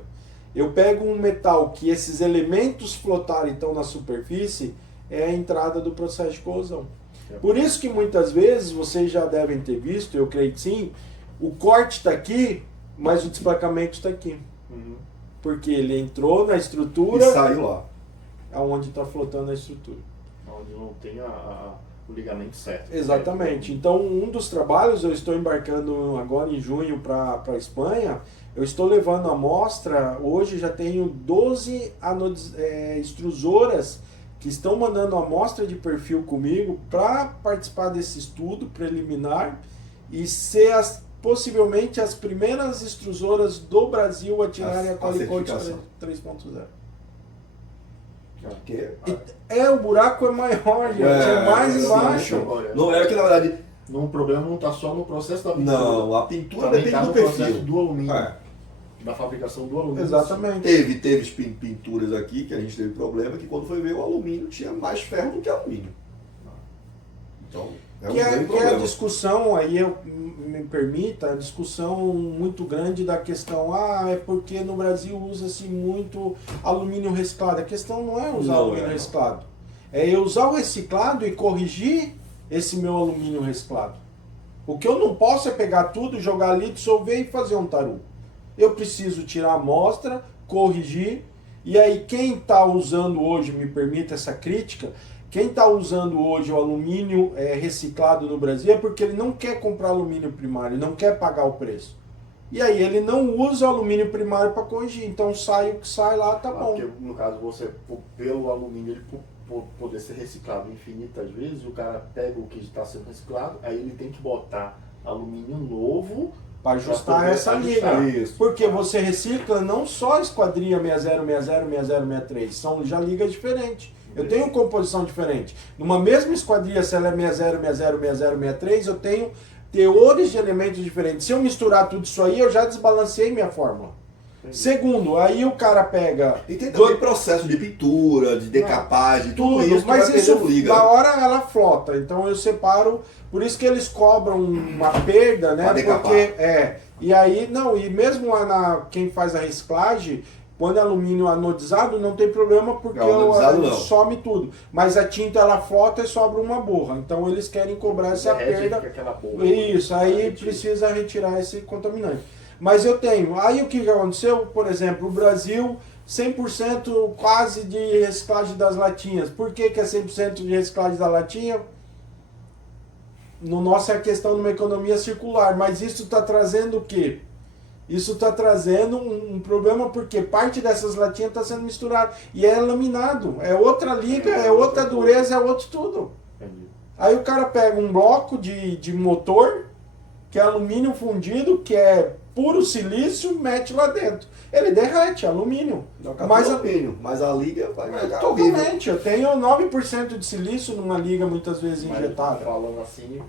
eu pego um metal que esses elementos flotarem estão na superfície, é a entrada do processo de corrosão. Por isso que muitas vezes, vocês já devem ter visto, eu creio que sim, o corte está aqui, mas o desplacamento está aqui. Porque ele entrou na estrutura, E saiu lá. aonde está flotando a estrutura. Onde não tem o ligamento certo. Exatamente. Então, um dos trabalhos, eu estou embarcando agora em junho para a Espanha, eu estou levando a amostra, hoje já tenho 12 extrusoras que estão mandando amostra de perfil comigo para participar desse estudo preliminar e ser possivelmente as primeiras extrusoras do Brasil a tirarem a Qualicoat 3.0. Porque O buraco é maior, gente, é mais sim, embaixo. não é que na verdade. O problema não está só no processo da pintura. Não, a pintura Também depende está do no perfil. processo do alumínio. É. Da fabricação do alumínio. Exatamente. Teve pinturas aqui que a gente teve problema que quando foi ver o alumínio tinha mais ferro do que alumínio. Então, é um grande Que é a problema. discussão, aí me permita, a discussão muito grande da questão, é porque no Brasil usa-se muito alumínio reciclado. A questão não é usar Não alumínio é, não. reciclado. É eu usar o reciclado e corrigir esse meu alumínio reciclado. O que eu não posso é pegar tudo, jogar ali, dissolver e fazer um taru. Eu preciso tirar a amostra, corrigir, e aí quem está usando hoje, me permita essa crítica, quem está usando hoje o alumínio reciclado no Brasil é porque ele não quer comprar alumínio primário, não quer pagar o preço. E aí ele não usa o alumínio primário para corrigir, então sai o que sai lá, tá bom. Porque no caso você, pelo alumínio, ele poder ser reciclado infinitas vezes, o cara pega o que está sendo reciclado, aí ele tem que botar alumínio novo Para ajustar poder essa ajustar. liga. Isso. Porque você recicla não só a esquadria 60, 60, 60, 63, são já ligas diferentes. Eu tenho composição diferente. Numa mesma esquadria, se ela é 60, 60, 60, 63, eu tenho teores de elementos diferentes. Se eu misturar tudo isso aí, eu já desbalanceei minha fórmula. Segundo, aí o cara pega... E tem também processo de pintura, de decapagem, tudo isso que mas vai isso, perdendo liga. na hora ela flota, então eu separo, por isso que eles cobram uma perda, né? Pra decapar. Porque, e aí, não, e mesmo lá quem faz a reciclagem, quando é alumínio anodizado, não tem problema, porque Anodizado não. some tudo. Mas a tinta, ela flota e sobra uma borra, então eles querem cobrar essa Derrete, perda. fica aquela borra. Isso, aí precisa retirar esse contaminante. Mas eu tenho. Aí o que aconteceu? Por exemplo, o Brasil, 100% quase de reciclagem das latinhas. Por que é 100% de reciclagem da latinha? No nosso é a questão de uma economia circular. Mas isso está trazendo o quê? Isso está trazendo um problema porque parte dessas latinhas está sendo misturada. E é laminado. É outra liga, é outra dureza, é outro tudo. Entendi. Aí o cara pega um bloco de motor, que é alumínio fundido, que é puro silício, mete lá dentro. Ele derrete, alumínio. Mas a liga vai ficar horrível. Totalmente. Eu tenho 9% de silício numa liga muitas vezes Mas injetada. falando assim,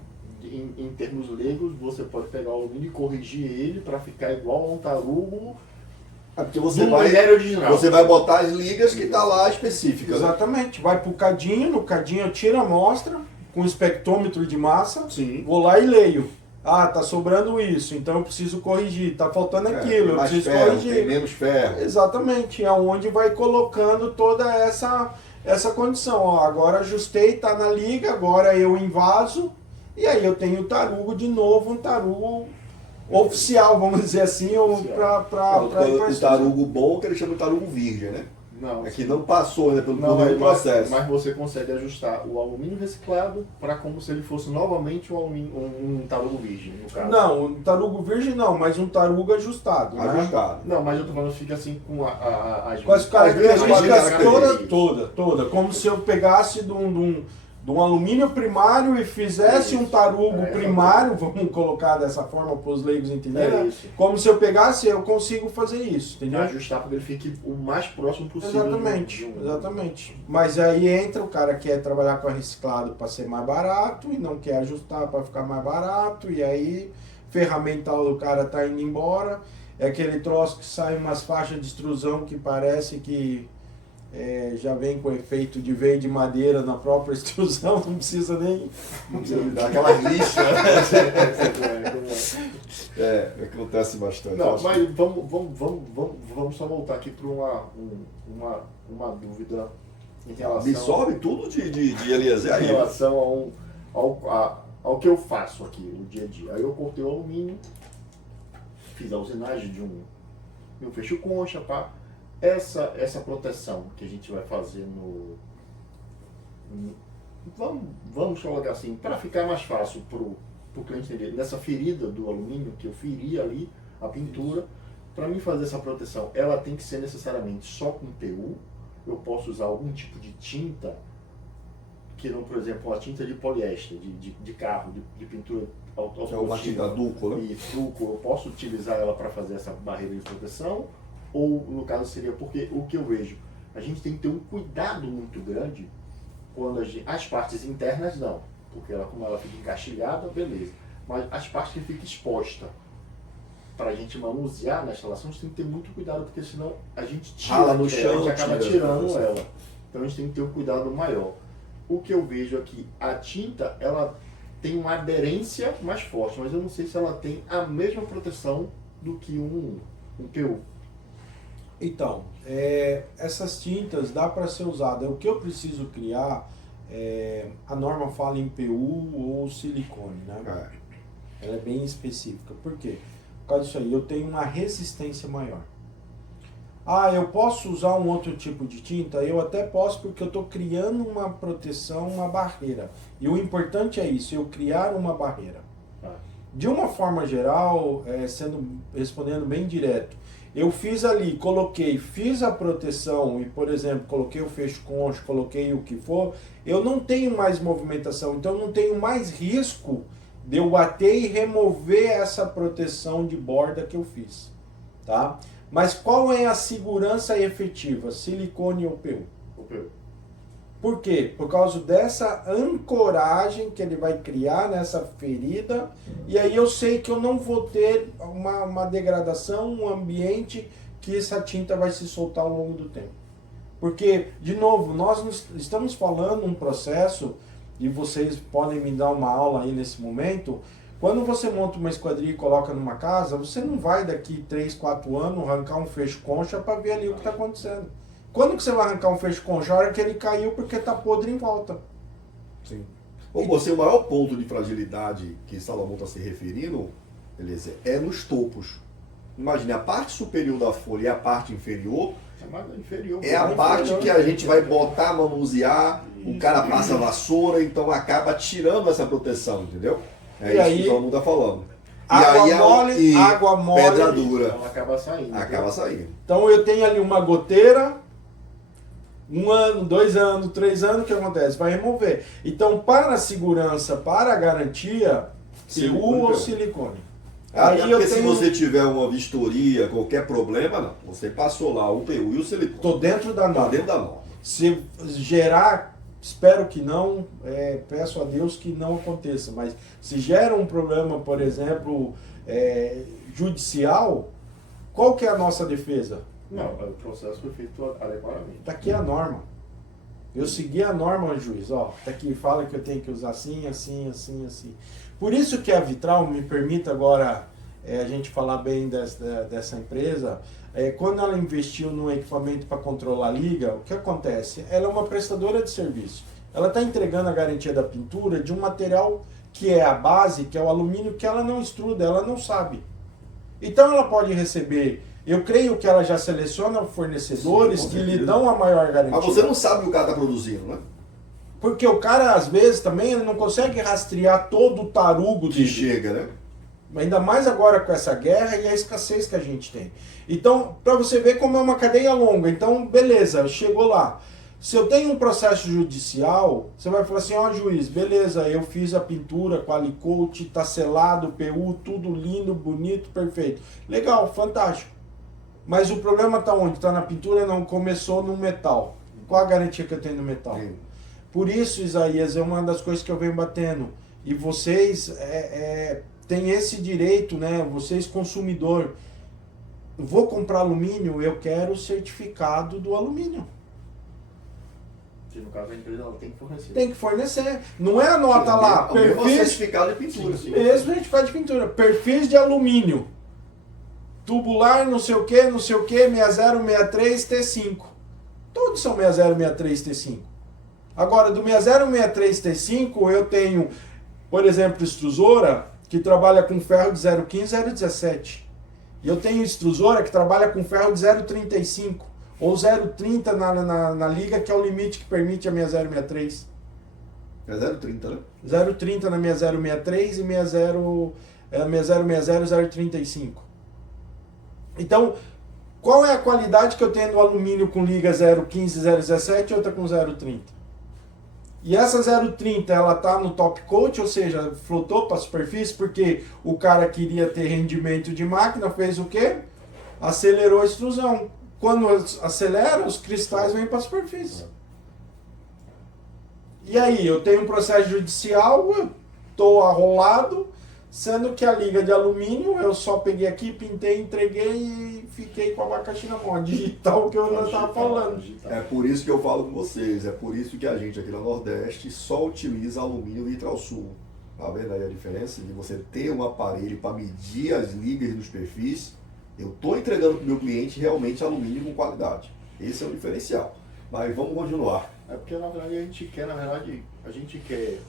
em termos leigos, você pode pegar o alumínio e corrigir ele para ficar igual a um tarugo É porque do minério original. você vai botar as ligas que tá lá específicas. Né? Exatamente. Vai pro cadinho, no cadinho eu tiro a amostra com espectrômetro de massa, Sim. vou lá e leio. Tá sobrando isso, então eu preciso corrigir. Tá faltando aquilo, Tem eu mais preciso ferro, corrigir. tem menos ferro. Exatamente, é onde vai colocando toda essa condição. Ó, agora ajustei, tá na liga, agora eu invaso, e aí eu tenho o tarugo de novo, um tarugo oficial, vamos dizer assim, ou O tarugo bom, que eles chamam de tarugo virgem, né? Não, É sim. que não passou ainda pelo Não, primeiro processo. mas você consegue ajustar o alumínio reciclado para como se ele fosse novamente um tarugo virgem, no caso. Não, um tarugo virgem não, mas um tarugo ajustado, né? Ajustado. Não, mas eu tô falando, fica assim com as Com as características características. toda. Como se eu pegasse de um alumínio primário e fizesse um tarugo primário, vamos colocar dessa forma para os leigos entenderem. isso. Como se eu pegasse, eu consigo fazer isso, entendeu? Ajustar para que ele fique o mais próximo possível. Exatamente. Mas aí entra o cara que quer trabalhar com reciclado para ser mais barato e não quer ajustar para ficar mais barato, e aí ferramental do cara tá indo embora. É aquele troço que sai umas faixas de extrusão que parece que já vem com efeito de veio de madeira na própria extrusão, não precisa nem Dar aquela lixa. Acontece bastante. Não, mas vamos só voltar aqui para uma dúvida em relação, Absorve tudo de Eliezer em aí. relação ao que eu faço aqui no dia a dia. Aí eu cortei o alumínio, fiz a usinagem de um fecho concha, pá. Essa proteção que a gente vai fazer vamos colocar assim, para ficar mais fácil para o cliente entender, nessa ferida do alumínio que eu feri ali, a pintura, para mim fazer essa proteção, ela tem que ser necessariamente só com PU. Eu posso usar algum tipo de tinta, que não, por exemplo, a tinta de poliéster, de carro, de pintura É uma tinta Duco, né? e Duco, eu posso utilizar ela para fazer essa barreira de proteção? Ou, no caso, seria porque o que eu vejo, a gente tem que ter um cuidado muito grande quando as partes internas não, porque como ela fica encaixilhada, beleza. Mas as partes que ficam expostas, para a gente manusear na instalação, a gente tem que ter muito cuidado, porque senão a gente Rala no chão, a gente acaba tira, tirando ela. Então a gente tem que ter um cuidado maior. O que eu vejo aqui, a tinta, ela tem uma aderência mais forte, mas eu não sei se ela tem a mesma proteção do que um PU. Então, essas tintas dá para ser usada. O que eu preciso criar, a norma fala em PU ou silicone, né? Ela é bem específica. Por quê? Por causa disso aí, eu tenho uma resistência maior. Ah, eu posso usar um outro tipo de tinta? Eu até posso, porque eu estou criando uma proteção, uma barreira. E o importante é isso, eu criar uma barreira. De uma forma geral, respondendo bem direto, eu fiz ali, fiz a proteção e, por exemplo, coloquei o fecho concha, coloquei o que for, eu não tenho mais movimentação, então eu não tenho mais risco de eu bater e remover essa proteção de borda que eu fiz, tá? Mas qual é a segurança efetiva? Silicone ou PU? O PU. Por quê? Por causa dessa ancoragem que ele vai criar nessa ferida, e aí eu sei que eu não vou ter uma degradação, um ambiente que essa tinta vai se soltar ao longo do tempo. Porque, de novo, nós estamos falando um processo, e vocês podem me dar uma aula aí nesse momento, quando você monta uma esquadria e coloca numa casa, você não vai daqui 3, 4 anos arrancar um fecho concha para ver ali o que está acontecendo. Quando que você vai arrancar um fecho concha? A hora que ele caiu porque está podre em volta. Sim. Ô, você, o maior ponto de fragilidade que Salomão está se referindo, beleza, é nos topos. Imagine, a parte superior da folha e a parte inferior é a parte que a gente vai botar, manusear, o cara passa a vassoura, então acaba tirando essa proteção, entendeu? É isso que o Salomão está falando. Água mole, pedra dura. Ela acaba saindo. Acaba saindo. Então eu tenho ali uma goteira, 1 ano, 2 anos, 3 anos, o que acontece? Vai remover. Então, para a segurança, para a garantia, PU ou silicone? Até porque se você tiver uma vistoria, qualquer problema, não. Você passou lá o PU e o silicone. Estou dentro da norma. Tá dentro da norma. Se gerar, espero que não, peço a Deus que não aconteça, mas se gera um problema, por exemplo, judicial, qual que é a nossa defesa? Não, o processo foi feito adequadamente. Está aqui a norma. Eu segui a norma, juiz. Ó, tá aqui, fala que eu tenho que usar assim, assim, assim, assim. Por isso que a Vitral, me permita agora a gente falar bem dessa empresa, quando ela investiu no equipamento para controlar a liga, o que acontece? Ela é uma prestadora de serviço. Ela está entregando a garantia da pintura de um material que é a base, que é o alumínio, que ela não estuda, ela não sabe. Então ela pode receber Eu creio que ela já seleciona fornecedores Sim, com que lhe certeza. dão a maior garantia. Mas você não sabe o que o cara está produzindo, né? Porque o cara, às vezes, também ele não consegue rastrear todo o tarugo Que dele. chega, né? Ainda mais agora com essa guerra e a escassez que a gente tem. Então, para você ver como é uma cadeia longa. Então, beleza, chegou lá. Se eu tenho um processo judicial, você vai falar assim, ó juiz, beleza, eu fiz a pintura, qualicoat, tá selado, PU, tudo lindo, bonito, perfeito. Legal, fantástico. Mas o problema tá onde? Tá na pintura? Não, começou no metal. Qual a garantia que eu tenho no metal? Sim. Por isso, Isaías, é uma das coisas que eu venho batendo. E vocês têm esse direito, né? Vocês, consumidor, vou comprar alumínio, eu quero o certificado do alumínio. Que no caso a empresa ela tem que fornecer. Tem que fornecer. Não é a nota lá, O mesmo perfis, certificado de pintura. Sim, sim. mesmo certificado de pintura, perfis de alumínio. Tubular, não sei o que, 6063 T5. Todos são 6063 T5. Agora, do 6063 T5, eu tenho, por exemplo, extrusora que trabalha com ferro de 0,15 e 0,17. E eu tenho extrusora que trabalha com ferro de 0,35 ou 0,30 na liga, que é o limite que permite a 6063. É 0,30, né? 0,30 na 6063 e 6060 0,35. Então, qual é a qualidade que eu tenho do alumínio com liga 0,15 0,17 e outra com 0,30? E essa 0,30 ela tá no top coat, ou seja, flotou para a superfície, porque o cara queria ter rendimento de máquina, fez o quê? Acelerou a extrusão. Quando acelera, os cristais vêm para a superfície. E aí, eu tenho um processo judicial, eu estou arrolado, sendo que a liga de alumínio eu só peguei aqui, pintei, entreguei e fiquei com o abacaxi na mão. Digital que eu ainda estava falando. É por isso que eu falo com vocês, é por isso que a gente aqui na Nordeste só utiliza alumínio Vitralsul. Tá vendo aí a diferença de você ter um aparelho para medir as ligas dos perfis? Eu estou entregando para o meu cliente realmente alumínio com qualidade. Esse é o diferencial. Mas vamos continuar. É porque na verdade a gente quer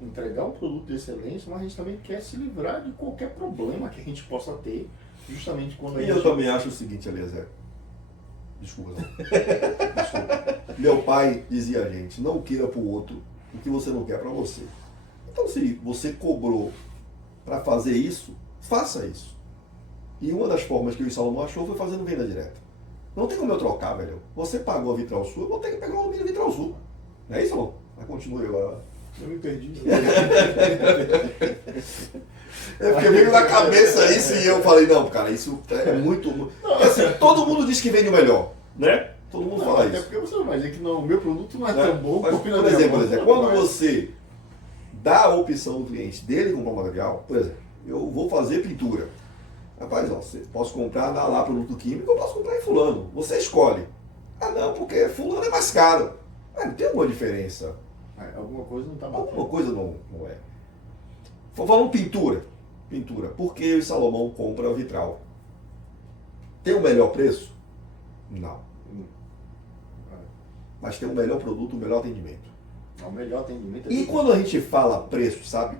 entregar um produto de excelência, mas a gente também quer se livrar de qualquer problema que a gente possa ter, justamente quando a E gente... eu também acho o seguinte, Eliezer. Desculpa, não. Desculpa. Meu pai dizia a gente, não queira para o outro o que você não quer para você. Então, se você cobrou para fazer isso, faça isso. E uma das formas que o Salomão achou foi fazendo venda direta. Não tem como eu trocar, velho. Você pagou a Vitralsul, eu vou ter que pegar o alumínio Vitralsul. Não é isso, não? Mas continue agora. Eu me perdi. É porque veio na cabeça isso e eu falei, não, cara, isso é muito... Assim, todo mundo diz que vende o melhor, né? Todo mundo fala Até isso. porque você não vai dizer que não, o meu produto não é Né? tão bom. Mas, porque por exemplo, quando você dá a opção do cliente dele comprar um material, por exemplo, eu vou fazer pintura. Rapaz, ó, você posso comprar lá produto químico, eu posso comprar em fulano. Você escolhe. Ah não, porque fulano é mais caro. Ah, não tem alguma diferença. Alguma coisa não está batendo. Alguma coisa não é. Falando pintura. Pintura. Por que o Salomão compra vitral? Tem o melhor preço? Não. Mas tem o melhor produto, o melhor atendimento. O melhor atendimento é E quando a gente fala preço, sabe?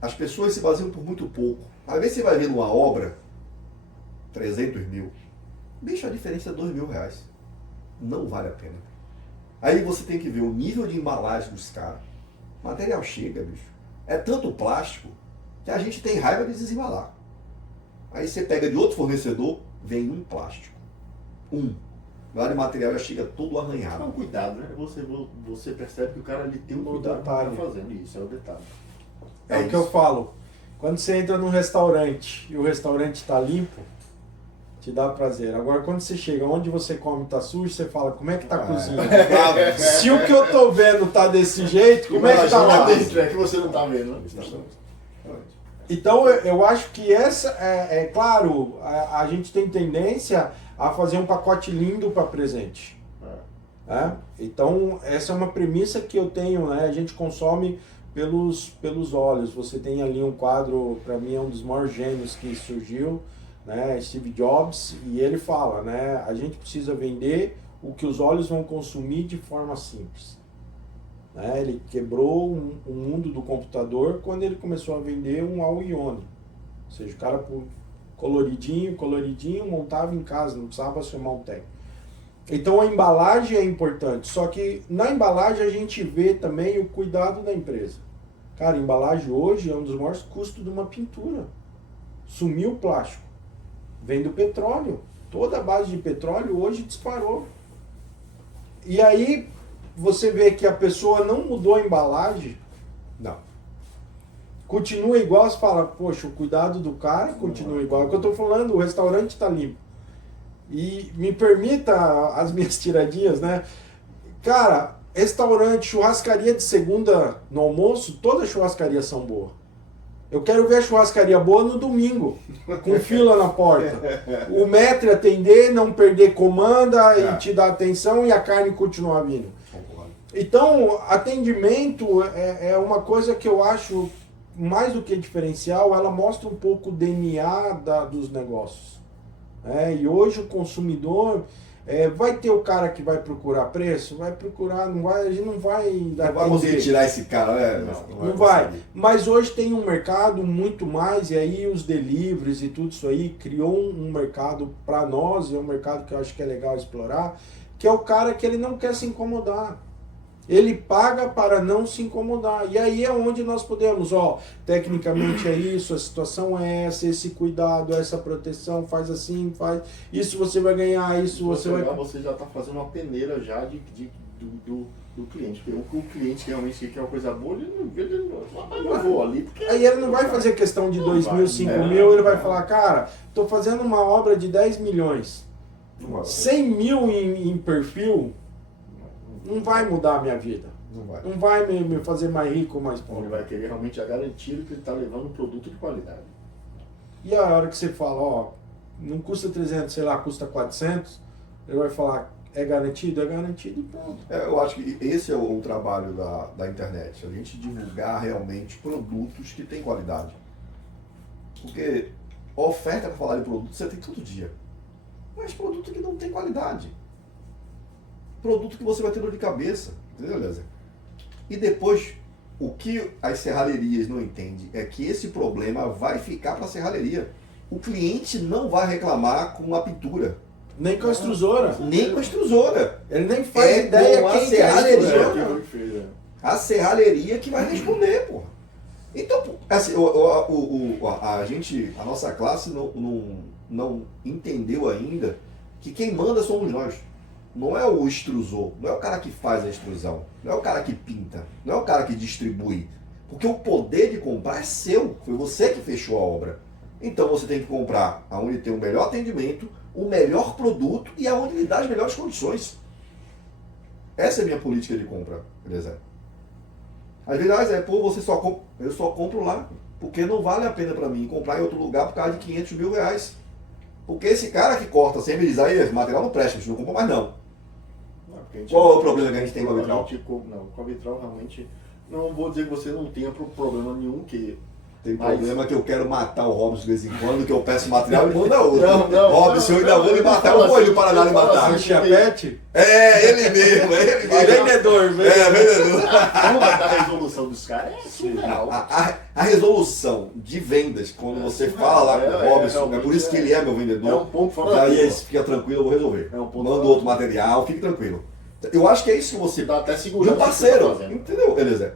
As pessoas se baseiam por muito pouco. Às vezes você vai ver numa obra 300 mil. Bicho, a diferença é 2 mil reais. Não vale a pena. Aí você tem que ver o nível de embalagem dos caras. O material chega, bicho. É tanto plástico que a gente tem raiva de desembalar. Aí você pega de outro fornecedor, vem um plástico. Lá de material já chega todo arranhado. É um cuidado, né? Você percebe que o cara ali tem um No cuidado que detalhe. tá fazendo. Isso, é o detalhe. É o que eu falo. Quando você entra num restaurante e o restaurante está limpo, te dá prazer. Agora, quando você chega onde você come tá sujo, você fala, como é que tá a cozinha? Se o que eu tô vendo tá desse jeito, como é que tá lá dentro? É que você não tá vendo, né? Então, eu acho que essa, claro, a gente tem tendência a fazer um pacote lindo para presente. Né? Então, essa é uma premissa que eu tenho, né? A gente consome pelos olhos. Você tem ali um quadro, para mim é um dos maiores gênios que surgiu, né? Steve Jobs, e ele fala, né? A gente precisa vender o que os olhos vão consumir de forma simples. Né? Ele quebrou o mundo do computador quando ele começou a vender um all-in-one. Ou seja, o cara coloridinho, montava em casa, não precisava chamar um técnico. Então a embalagem é importante, só que na embalagem a gente vê também o cuidado da empresa. Cara, a embalagem hoje é um dos maiores custos de uma pintura. Sumiu o plástico, vem do petróleo. Toda a base de petróleo hoje disparou. E aí você vê que a pessoa não mudou a embalagem, Não. continua igual, você fala, poxa, o cuidado do cara continua igual. É o que eu estou falando, o restaurante está limpo. E me permita as minhas tiradinhas, né? Cara, restaurante, churrascaria de segunda no almoço, todas as churrascarias são boas. Eu quero ver a churrascaria boa no domingo, com fila na porta. O maître atender, não perder comanda e te dar atenção e a carne continuar vindo. Então, atendimento é uma coisa que eu acho mais do que diferencial, ela mostra um pouco o DNA dos negócios. E hoje o consumidor vai ter o cara que vai procurar preço, vai procurar, a gente não vai dar. Não vai conseguir tirar esse cara, né? Não vai. Mas hoje tem um mercado muito mais, e aí os deliveries e tudo isso aí criou um mercado para nós, e é um mercado que eu acho que é legal explorar, que é o cara que ele não quer se incomodar. Ele paga para não se incomodar. E aí é onde nós podemos, tecnicamente é isso, a situação é essa, esse cuidado, essa proteção, faz assim, faz. Isso você vai ganhar, isso você vai. Você já está fazendo uma peneira já do cliente. Porque o cliente realmente quer uma coisa boa, ele não vou ali. Porque aí ele não vai fazer questão de 2 mil, 5 mil, ele vai falar, cara, estou fazendo uma obra de 10 milhões. 100 mil em perfil. Não vai mudar a minha vida. Não vai me fazer mais rico, mais pobre. Ele vai querer realmente a garantia que ele está levando um produto de qualidade. E a hora que você fala, não custa 300, sei lá, custa 400, ele vai falar, é garantido? É garantido e pronto. Eu acho que esse é o trabalho da internet, a gente divulgar realmente produtos que têm qualidade. Porque oferta para falar de produto você tem todo dia. Mas produto que não tem qualidade. Produto que você vai ter dor de cabeça, entendeu, Lézer? E depois, o que as serralherias não entendem é que esse problema vai ficar para a serralheria. O cliente não vai reclamar com a pintura. Nem com a extrusora. Nem com a extrusora. Ele nem faz ideia com a quem serralheria. A serralheria que vai responder, porra. Então, assim, a nossa classe não entendeu ainda que quem manda somos nós. Não é o extrusor, não é o cara que faz a extrusão, não é o cara que pinta, não é o cara que distribui. Porque o poder de comprar é seu, foi você que fechou a obra. Então você tem que comprar aonde tem o melhor atendimento, o melhor produto e aonde lhe dá as melhores condições. Essa é a minha política de compra, beleza? Às vezes, eu só compro lá, porque não vale a pena para mim comprar em outro lugar por causa de 500 mil reais. Porque esse cara que corta sem me dizer, esse material não presta, a gente não compra mais não. Qual é o problema que a gente tem com a vitral? Não, com a vitral realmente, não vou dizer que você não tenha problema nenhum, que tem problema que eu quero matar o Robson de vez em quando, que eu peço material e manda outro. Robson, eu ainda vou lhe matar, eu vou lhe para dar lhe matar. Chapete? Ele mesmo. Vendedor. Vendedor. A resolução dos caras é surreal. A resolução de vendas, quando você fala lá com o Robson, é por isso que ele é meu vendedor. É um ponto fora da curva. Fica tranquilo, eu vou resolver. Manda outro material, fique tranquilo. Eu acho que é isso que você dá até segurança. Meu parceiro, entendeu, Eliezer?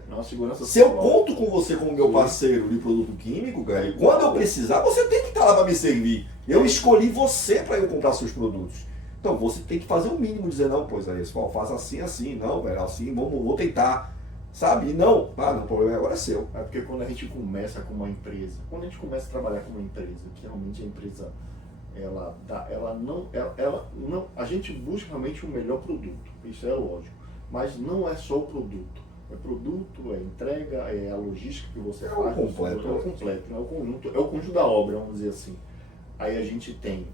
Se eu conto com você como meu parceiro de produto químico, cara, quando eu precisar, você tem que estar lá para me servir. Eu escolhi você para eu comprar seus produtos. Então você tem que fazer o mínimo, dizer, não, pois é isso, faz assim, não, velho, assim, vou tentar. Sabe? Não, o problema agora é seu. É porque quando a gente começa com uma empresa, quando a gente começa a trabalhar com uma empresa, que realmente a empresa a gente busca realmente o melhor produto, isso é lógico, mas não é só o produto, é produto, é entrega, é a logística que você faz, o completo, é o completo, é o conjunto da obra, vamos dizer assim. Aí a gente tem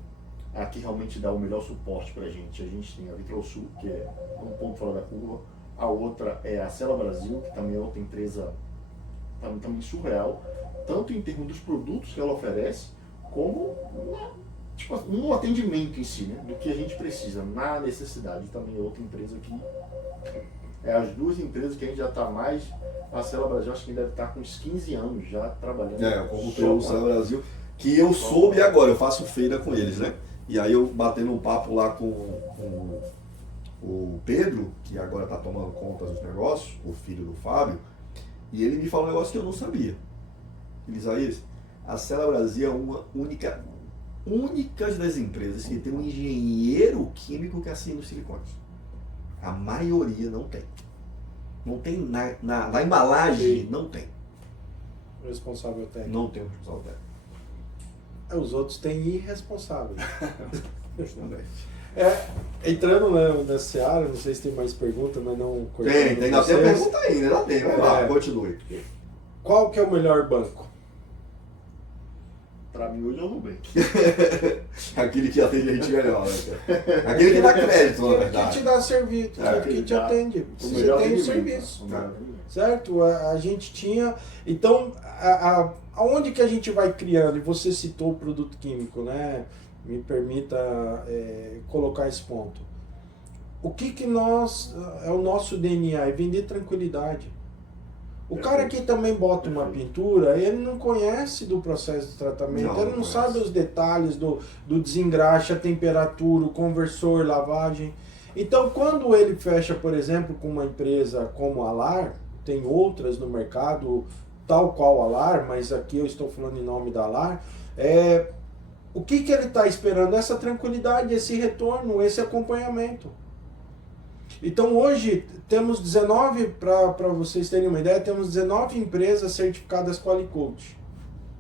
a que realmente dá o melhor suporte pra gente, a gente tem a Vitrosul, que é um ponto fora da curva, a outra é a Cela Brasil, que também é outra empresa também surreal, tanto em termos dos produtos que ela oferece, como no atendimento em si, né, do que a gente precisa, na necessidade. Também é outra empresa que é as duas empresas que a gente já está mais. A Cela Brasil acho que deve estar com uns 15 anos já trabalhando. Como o Cela Brasil. que eu soube agora, eu faço feira com eles, né? E aí eu batendo um papo lá com o Pedro, que agora está tomando conta dos negócios, o filho do Fábio, e ele me falou um negócio que eu não sabia. Ele diz, Isaías, a Sela Brasil é uma única das empresas que tem um engenheiro químico que assina os silicones. A maioria não tem. Não tem na embalagem, não tem. Responsável técnico. Não tem um responsável técnico. Os outros têm irresponsável. Justamente. Entrando nessa seara, não sei se tem mais pergunta, mas não cortando Tem, ainda tem vocês. pergunta ainda, ainda tem. Vai lá, continue. Qual que é o melhor banco? Pra mim hoje é o Nubank. Aquele que atende a gente melhor, né, cara? Aquele que dá crédito, na Que verdade. te dá serviço, que te atende. O Você melhor tem o atendimento. serviço. O melhor atendimento. Certo? A gente tinha. Então, aonde que a gente vai criando? E você citou o produto químico, né? Me permita colocar esse ponto. O que nós. É o nosso DNA, é vender tranquilidade. O cara que também bota uma pintura, ele não conhece do processo de tratamento, ele não sabe os detalhes do desengraxe, a temperatura, o conversor, lavagem. Então, quando ele fecha, por exemplo, com uma empresa como a LAR, tem outras no mercado, tal qual a LAR, mas aqui eu estou falando em nome da LAR, o que ele está esperando? Essa tranquilidade, esse retorno, esse acompanhamento. Então hoje temos 19, para vocês terem uma ideia, temos 19 empresas certificadas Qualicoat.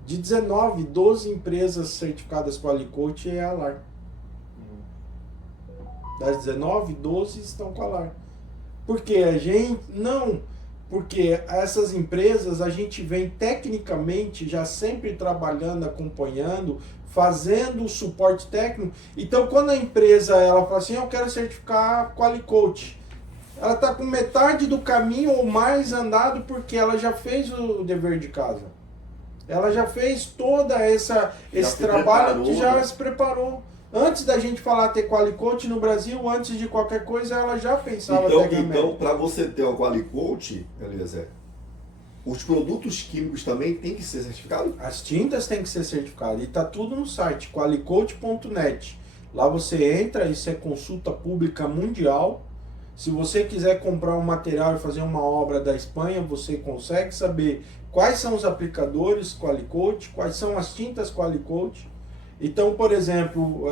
De 19, 12 empresas certificadas Qualicoat é a LAR. Das 19, 12 estão com a LAR. Porque a gente... Não, porque essas empresas a gente vem tecnicamente já sempre trabalhando, acompanhando, fazendo o suporte técnico. Então, quando a empresa ela fala assim, eu quero certificar Qualicoat, ela está com metade do caminho ou mais andado porque ela já fez o dever de casa. Ela já fez toda esse trabalho que já se preparou. Antes da gente falar ter Qualicoat no Brasil, antes de qualquer coisa, ela já pensava tecnicamente. Então, para você ter o Qualicoat, Eliezer, os produtos químicos também têm que ser certificados? As tintas têm que ser certificadas. E está tudo no site, qualicoat.net. Lá você entra, isso é consulta pública mundial. Se você quiser comprar um material e fazer uma obra da Espanha, você consegue saber quais são os aplicadores Qualicoat, quais são as tintas Qualicoat. Então, por exemplo,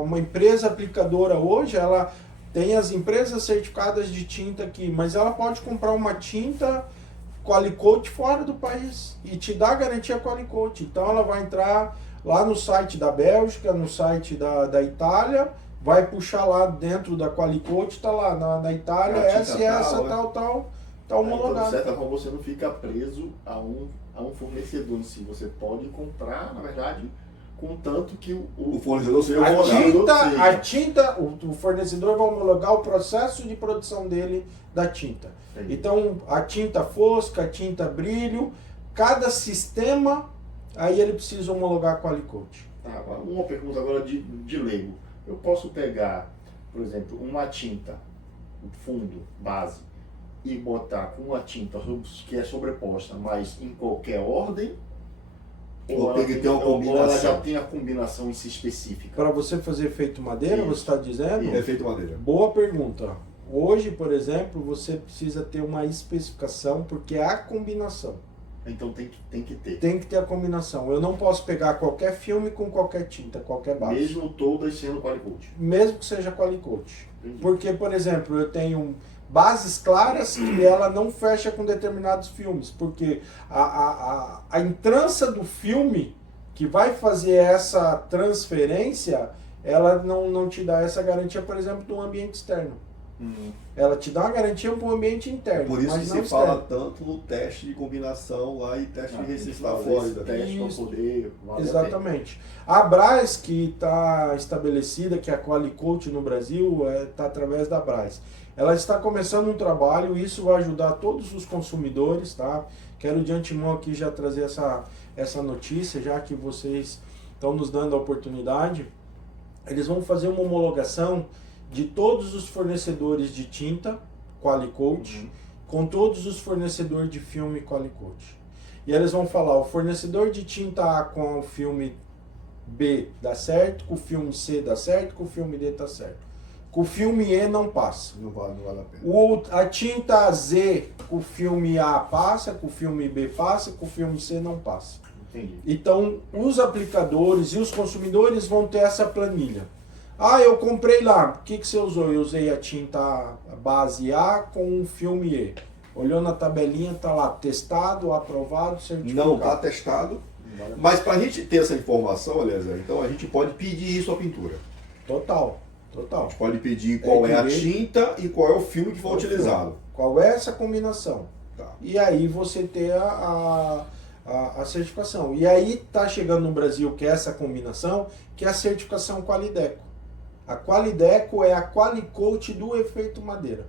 uma empresa aplicadora hoje, ela tem as empresas certificadas de tinta aqui, mas ela pode comprar uma tinta Qualicoat fora do país e te dá garantia Qualicoat. Então ela vai entrar lá no site da Bélgica, no site da Itália, vai puxar lá dentro da Qualicoat, tá lá na Itália, essa e essa, tal, tá homologado. Então, de certa forma, você não fica preso a um fornecedor em si. Você pode comprar, na verdade, contanto que o fornecedor seja a tinta, o fornecedor vai homologar o processo de produção dele da tinta. Entendi. Então, a tinta fosca, a tinta brilho, cada sistema, aí ele precisa homologar a Qualicoat. Tá, uma pergunta agora de leigo. Eu posso pegar, por exemplo, uma tinta, fundo, base, e botar com uma tinta que é sobreposta, mas em qualquer ordem? Ou tem que ter uma combinação? Ou ela já tem a combinação em si específica? Para você fazer efeito madeira, Isso. você está dizendo? É feito madeira. Boa pergunta. Hoje, por exemplo, você precisa ter uma especificação, porque é a combinação. Então tem que ter. Tem que ter a combinação. Eu não posso pegar qualquer filme com qualquer tinta, qualquer base. Mesmo todas sendo Qualicoat. Mesmo que seja Qualicoat. Entendi. Porque, por exemplo, eu tenho bases claras que ela não fecha com determinados filmes. Porque a entrança do filme que vai fazer essa transferência, ela não te dá essa garantia, por exemplo, do ambiente externo. Ela te dá uma garantia para o ambiente interno. Por isso mas que não se fala externo. tanto no teste de combinação lá e teste de resistência da Fazer Flórida. esse teste para Isso. poder valer a Exatamente. A Brás, que está estabelecida, que é a Qualicoat no Brasil, está através da Brás. Ela está começando um trabalho, isso vai ajudar todos os consumidores, tá? Quero de antemão aqui já trazer essa notícia, já que vocês estão nos dando a oportunidade. Eles vão fazer uma homologação de todos os fornecedores de tinta Qualicoat, com todos os fornecedores de filme Qualicoat. E eles vão falar, o fornecedor de tinta A com o filme B dá certo, com o filme C dá certo, com o filme D tá certo. Com o filme E não passa. Não vale a pena. A tinta Z com o filme A passa, com o filme B passa, com o filme C não passa. Entendi. Então, os aplicadores e os consumidores vão ter essa planilha. Ah, eu comprei lá. O que você usou? Eu usei a tinta base A com o filme E. Olhou na tabelinha, tá lá, testado, aprovado, certificado. Não está testado. Mas para a gente ter essa informação, Eliezer, então a gente pode pedir isso à pintura. Total. A gente pode pedir qual é a tinta e qual é o filme que foi utilizado. Qual é essa combinação? Tá. E aí você ter a certificação. E aí tá chegando no Brasil que é essa combinação, que é a certificação Qualideco. A Qualideco é a Qualicoat do efeito madeira.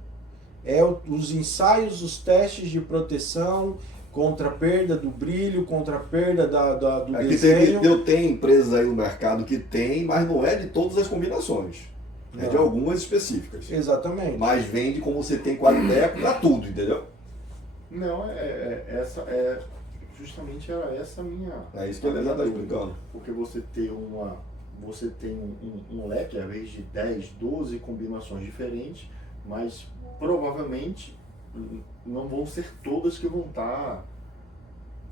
É os ensaios, os testes de proteção contra a perda do brilho, contra a perda do desenho. Tem empresas aí no mercado que tem, mas não é de todas as combinações. É de algumas específicas. Exatamente. Mas vende como você tem Qualideco para tudo, entendeu? Não, justamente era essa a minha... É isso que a Eliezer está explicando. Porque você tem um leque, às vezes de 10, 12 combinações diferentes, mas provavelmente não vão ser todas que vão estar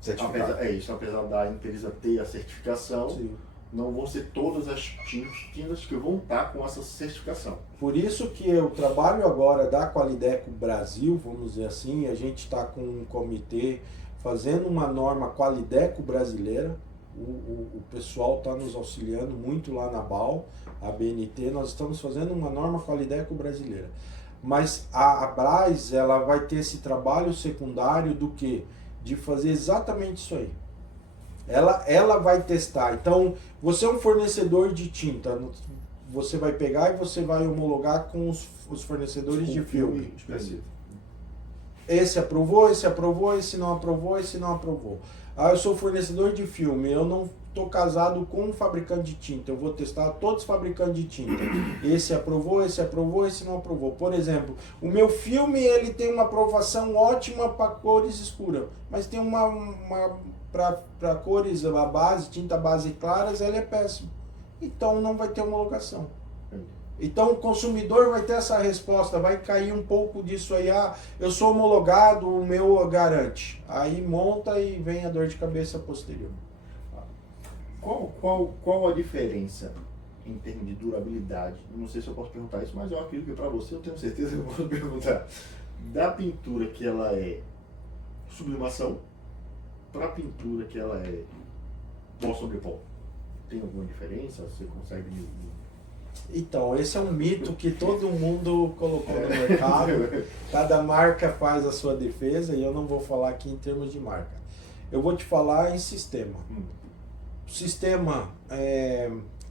Certificado. apesar da empresa ter a certificação, Sim. não vão ser todas as tintas que vão estar com essa certificação. Por isso que eu trabalho agora da Qualideco Brasil, vamos dizer assim, a gente está com um comitê fazendo uma norma Qualideco brasileira. O pessoal está nos auxiliando muito lá na BAL, a BNT, nós estamos fazendo uma norma Qualideco brasileira. Mas a Braz, ela vai ter esse trabalho secundário do quê? De fazer exatamente isso aí. Ela vai testar. Então, você é um fornecedor de tinta, você vai pegar e você vai homologar com os fornecedores de filme. Específico. Esse aprovou, esse não aprovou, esse não aprovou. Ah, eu sou fornecedor de filme, eu não estou casado com um fabricante de tinta, eu vou testar todos os fabricantes de tinta. Esse aprovou, esse não aprovou. Por exemplo, o meu filme ele tem uma aprovação ótima para cores escuras, mas tem para cores, a base, tinta base claras, ela é péssima. Então não vai ter homologação. Então o consumidor vai ter essa resposta, vai cair um pouco disso aí, eu sou homologado, o meu garante. Aí monta e vem a dor de cabeça posterior. Qual a diferença em termos de durabilidade? Não sei se eu posso perguntar isso, mas eu acredito que para você eu tenho certeza que eu posso perguntar. Da pintura que ela é sublimação para a pintura que ela é pó sobre pó. Tem alguma diferença? Você consegue Então, esse é um mito que todo mundo colocou no mercado. Cada marca faz a sua defesa e eu não vou falar aqui em termos de marca. Eu vou te falar em sistema. O sistema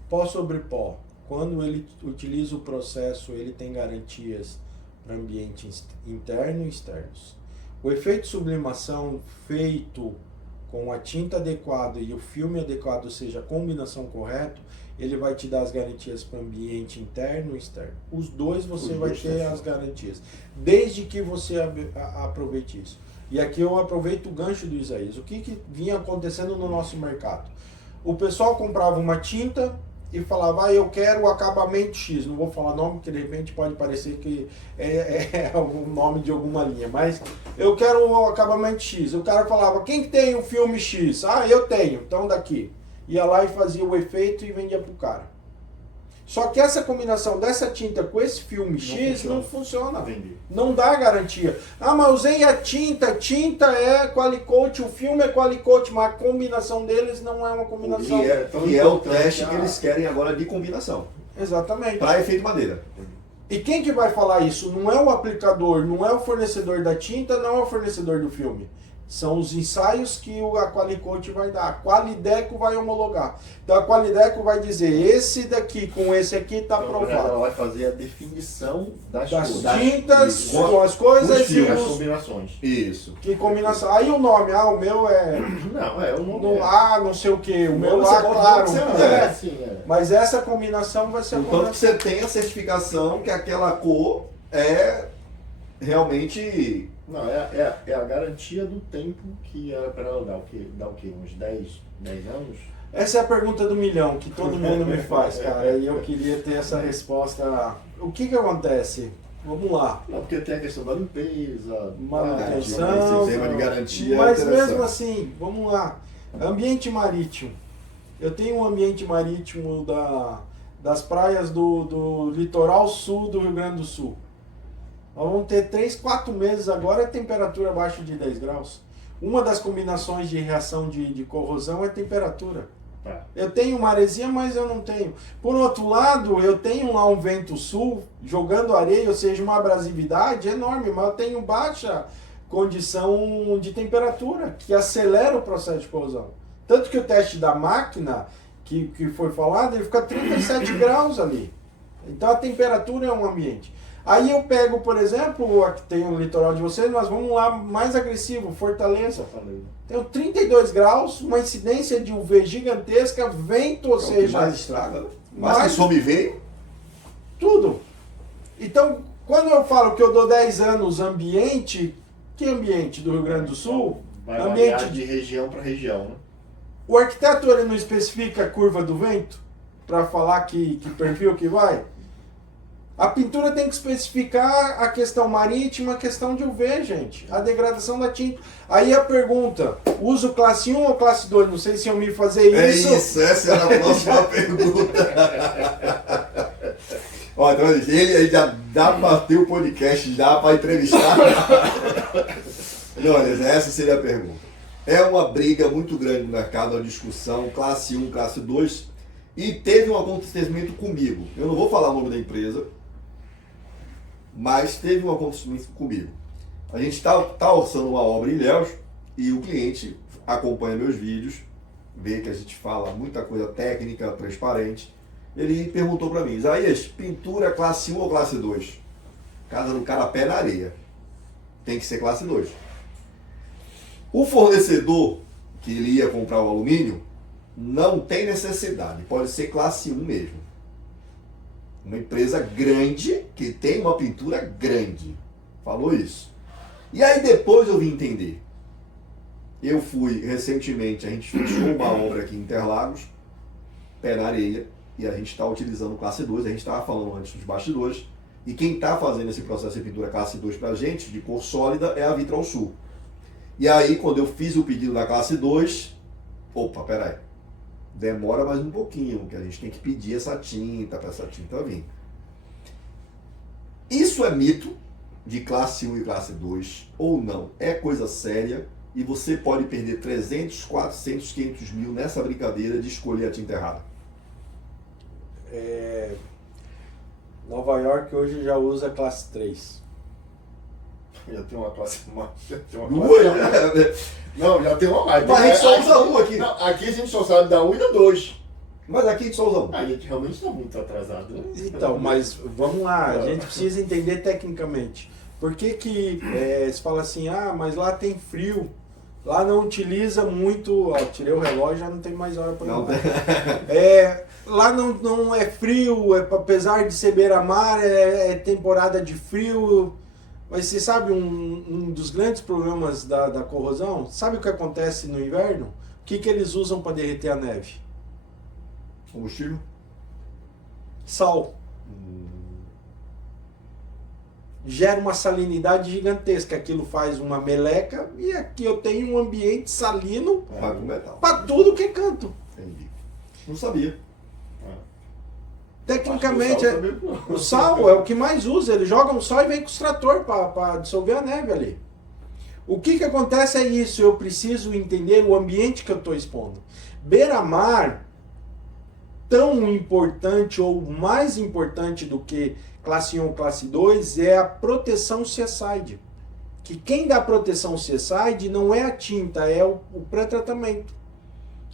pó sobre pó, quando ele utiliza o processo, ele tem garantias para ambientes interno e externos. O efeito sublimação feito com a tinta adequada e o filme adequado, ou seja, a combinação correta, ele vai te dar as garantias para o ambiente interno e externo. Os dois você vai ter as garantias, desde que você aproveite isso. E aqui eu aproveito o gancho do Isaías. O que vinha acontecendo no nosso mercado? O pessoal comprava uma tinta e falava, eu quero o acabamento X. Não vou falar nome, porque de repente pode parecer que é algum nome de alguma linha, mas eu quero o acabamento X. O cara falava, quem tem o filme X? Ah, eu tenho, então daqui. Ia lá e fazia o efeito e vendia pro cara. Só que essa combinação dessa tinta com esse filme X não funciona. Não dá garantia. Ah, mas usei a tinta é Qualicoat, o filme é Qualicoat, mas a combinação deles não é uma combinação. E é o teste que eles querem agora de combinação. Exatamente. Para efeito madeira. E quem que vai falar isso? Não é o aplicador, não é o fornecedor da tinta, não é o fornecedor do filme. São os ensaios que a Qualicoat vai dar. A Qualideco vai homologar. Então a Qualideco vai dizer, esse daqui com esse aqui está aprovado. Ela vai fazer a definição das tintas, com as coisas e as combinações. Isso. Que combinação. Aí o nome, o meu é... Não, o nome não sei o que, o meu claro. Mas essa combinação vai ser a combinação. Enquanto você tem a certificação que aquela cor é realmente... Não, é a garantia do tempo que era para ela dar o quê? Uns 10 anos? Essa é a pergunta do milhão que todo mundo me faz, cara. E eu queria ter essa resposta. O que acontece? Vamos lá. Não, porque tem a questão da limpeza, Manutenção. Sistema de garantia. Mas interessante. mesmo assim, vamos lá. Ambiente marítimo. Eu tenho um ambiente marítimo das praias do litoral sul do Rio Grande do Sul. Nós vamos ter 3, 4 meses agora a temperatura abaixo de 10 graus. Uma das combinações de reação de corrosão é temperatura. Eu tenho maresia, mas eu não tenho. Por outro lado, eu tenho lá um vento sul jogando areia, ou seja, uma abrasividade enorme, mas eu tenho baixa condição de temperatura, que acelera o processo de corrosão. Tanto que o teste da máquina, que foi falado, ele fica 37 graus ali. Então a temperatura é um ambiente. Aí eu pego, por exemplo, aqui tem o litoral de vocês, nós vamos lá mais agressivo, Fortaleza. Tem 32 graus, uma incidência de UV gigantesca, vento, ou seja... O que mais estraga, né? Mais que some veio. Tudo. Então, quando eu falo que eu dou 10 anos ambiente, que ambiente do Rio Grande do Sul? Vai Ambiente variar de região para região, né? O arquiteto ele não especifica a curva do vento para falar que perfil que vai? A pintura tem que especificar a questão marítima, a questão de UV, gente. A degradação da tinta. Aí a pergunta, uso classe 1 ou classe 2? Não sei se eu me fazer isso. É isso, essa era a próxima pergunta. Ó, então, ele já dá para ter o podcast, já para entrevistar. Não, essa seria a pergunta. É uma briga muito grande no mercado, uma discussão, classe 1, classe 2, e teve um acontecimento comigo. Eu não vou falar o nome da empresa, mas teve um acontecimento comigo. A gente está orçando uma obra em Ilhéus e o cliente acompanha meus vídeos, vê que a gente fala muita coisa técnica, transparente. Ele perguntou para mim, Isaías, pintura classe 1 ou classe 2? Casa do cara pé na areia. Tem que ser classe 2. O fornecedor que ele ia comprar o alumínio não tem necessidade, pode ser classe 1 mesmo. Uma empresa grande que tem uma pintura grande. Falou isso. E aí depois eu vim entender. Eu fui recentemente, a gente fechou uma obra aqui em Interlagos, pé na areia, e a gente está utilizando classe 2, a gente estava falando antes dos bastidores, e quem está fazendo esse processo de pintura classe 2 para a gente, de cor sólida, é a Vitral Sul. E aí, quando eu fiz o pedido da classe 2, opa, peraí, demora mais um pouquinho, que a gente tem que pedir essa tinta, para essa tinta vir. Isso é mito de classe 1 e classe 2, ou não? É coisa séria, e você pode perder 300, 400, 500 mil nessa brincadeira de escolher a tinta errada. Nova York hoje já usa classe 3. Já tem uma classe mais. Duas? Não, já tem uma mais. Mas a gente só usa uma aqui. Não, aqui a gente só sabe da 1 e da 2. Mas aqui a gente só usa uma. A gente realmente está muito atrasado, né? Então, mas vamos lá, a gente precisa entender tecnicamente. Por que se fala assim, mas lá tem frio, lá não utiliza muito, tirei o relógio, já não tem mais hora para não. Lá não é frio, apesar de ser beira-mar, é temporada de frio. Mas você sabe um dos grandes problemas da corrosão? Sabe o que acontece no inverno? O que eles usam para derreter a neve? Combustível? Sal. Gera uma salinidade gigantesca. Aquilo faz uma meleca e aqui eu tenho um ambiente salino Vai pro metal. para tudo que é canto. Entendi. Não sabia. Tecnicamente, o sal é o que mais usa. Ele joga um sal e vem com o extrator para dissolver a neve ali. O que acontece é isso. Eu preciso entender o ambiente que eu estou expondo. Beira-mar, tão importante ou mais importante do que classe 1 ou classe 2, é a proteção Seaside. Que quem dá proteção Seaside não é a tinta, é o pré-tratamento.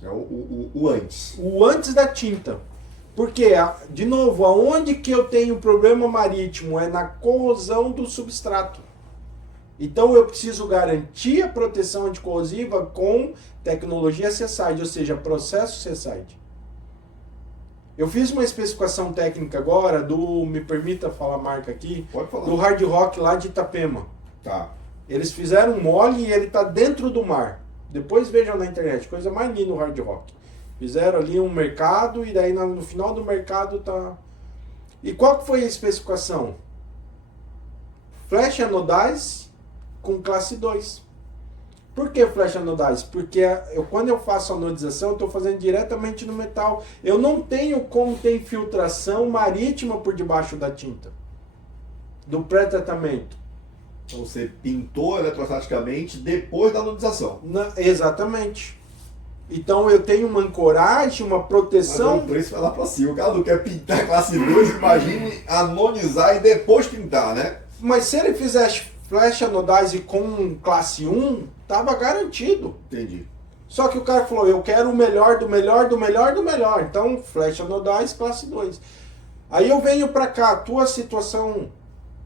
É o antes. O antes da tinta. Porque, de novo, aonde que eu tenho problema marítimo? É na corrosão do substrato. Então eu preciso garantir a proteção anticorrosiva com tecnologia Seaside, ou seja, processo Seaside. Eu fiz uma especificação técnica agora me permita falar a marca aqui, Pode falar. do Hard Rock lá de Itapema. Tá. Eles fizeram um mole e ele está dentro do mar. Depois vejam na internet, coisa mais linda o Hard Rock. Fizeram ali um mercado e daí no final do mercado tá... E qual que foi a especificação? Flash anodais com classe 2. Por que flash anodais? Porque quando eu faço anodização, eu estou fazendo diretamente no metal. Eu não tenho como ter infiltração marítima por debaixo da tinta, do pré-tratamento. Então você pintou eletrostaticamente depois da anodização. Exatamente. Então eu tenho uma ancoragem, uma proteção. Mas o preço vai lá para cima. O cara não quer pintar classe 2, imagine anodizar e depois pintar, né? Mas se ele fizesse flash anodise com classe 1, tava garantido. Entendi. Só que o cara falou, eu quero o melhor do melhor do melhor do melhor. Então, flash anodise classe 2. Aí eu venho para cá, tua situação,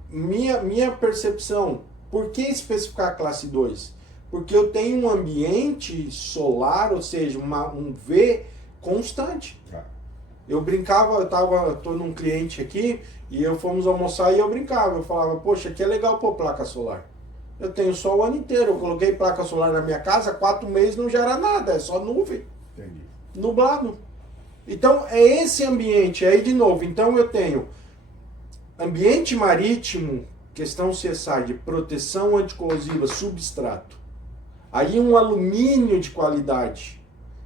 minha percepção, por que especificar classe 2? Porque eu tenho um ambiente solar, ou seja, um V constante. Eu brincava, tô num cliente aqui, e fomos almoçar e eu brincava. Eu falava, poxa, aqui é legal pôr placa solar. Eu tenho sol o ano inteiro, eu coloquei placa solar na minha casa, 4 meses não gera nada, é só nuvem. Entendi. Nublado. Então, é esse ambiente, aí de novo, então eu tenho ambiente marítimo, questão CSI de proteção anticorrosiva, substrato. Aí um alumínio de qualidade.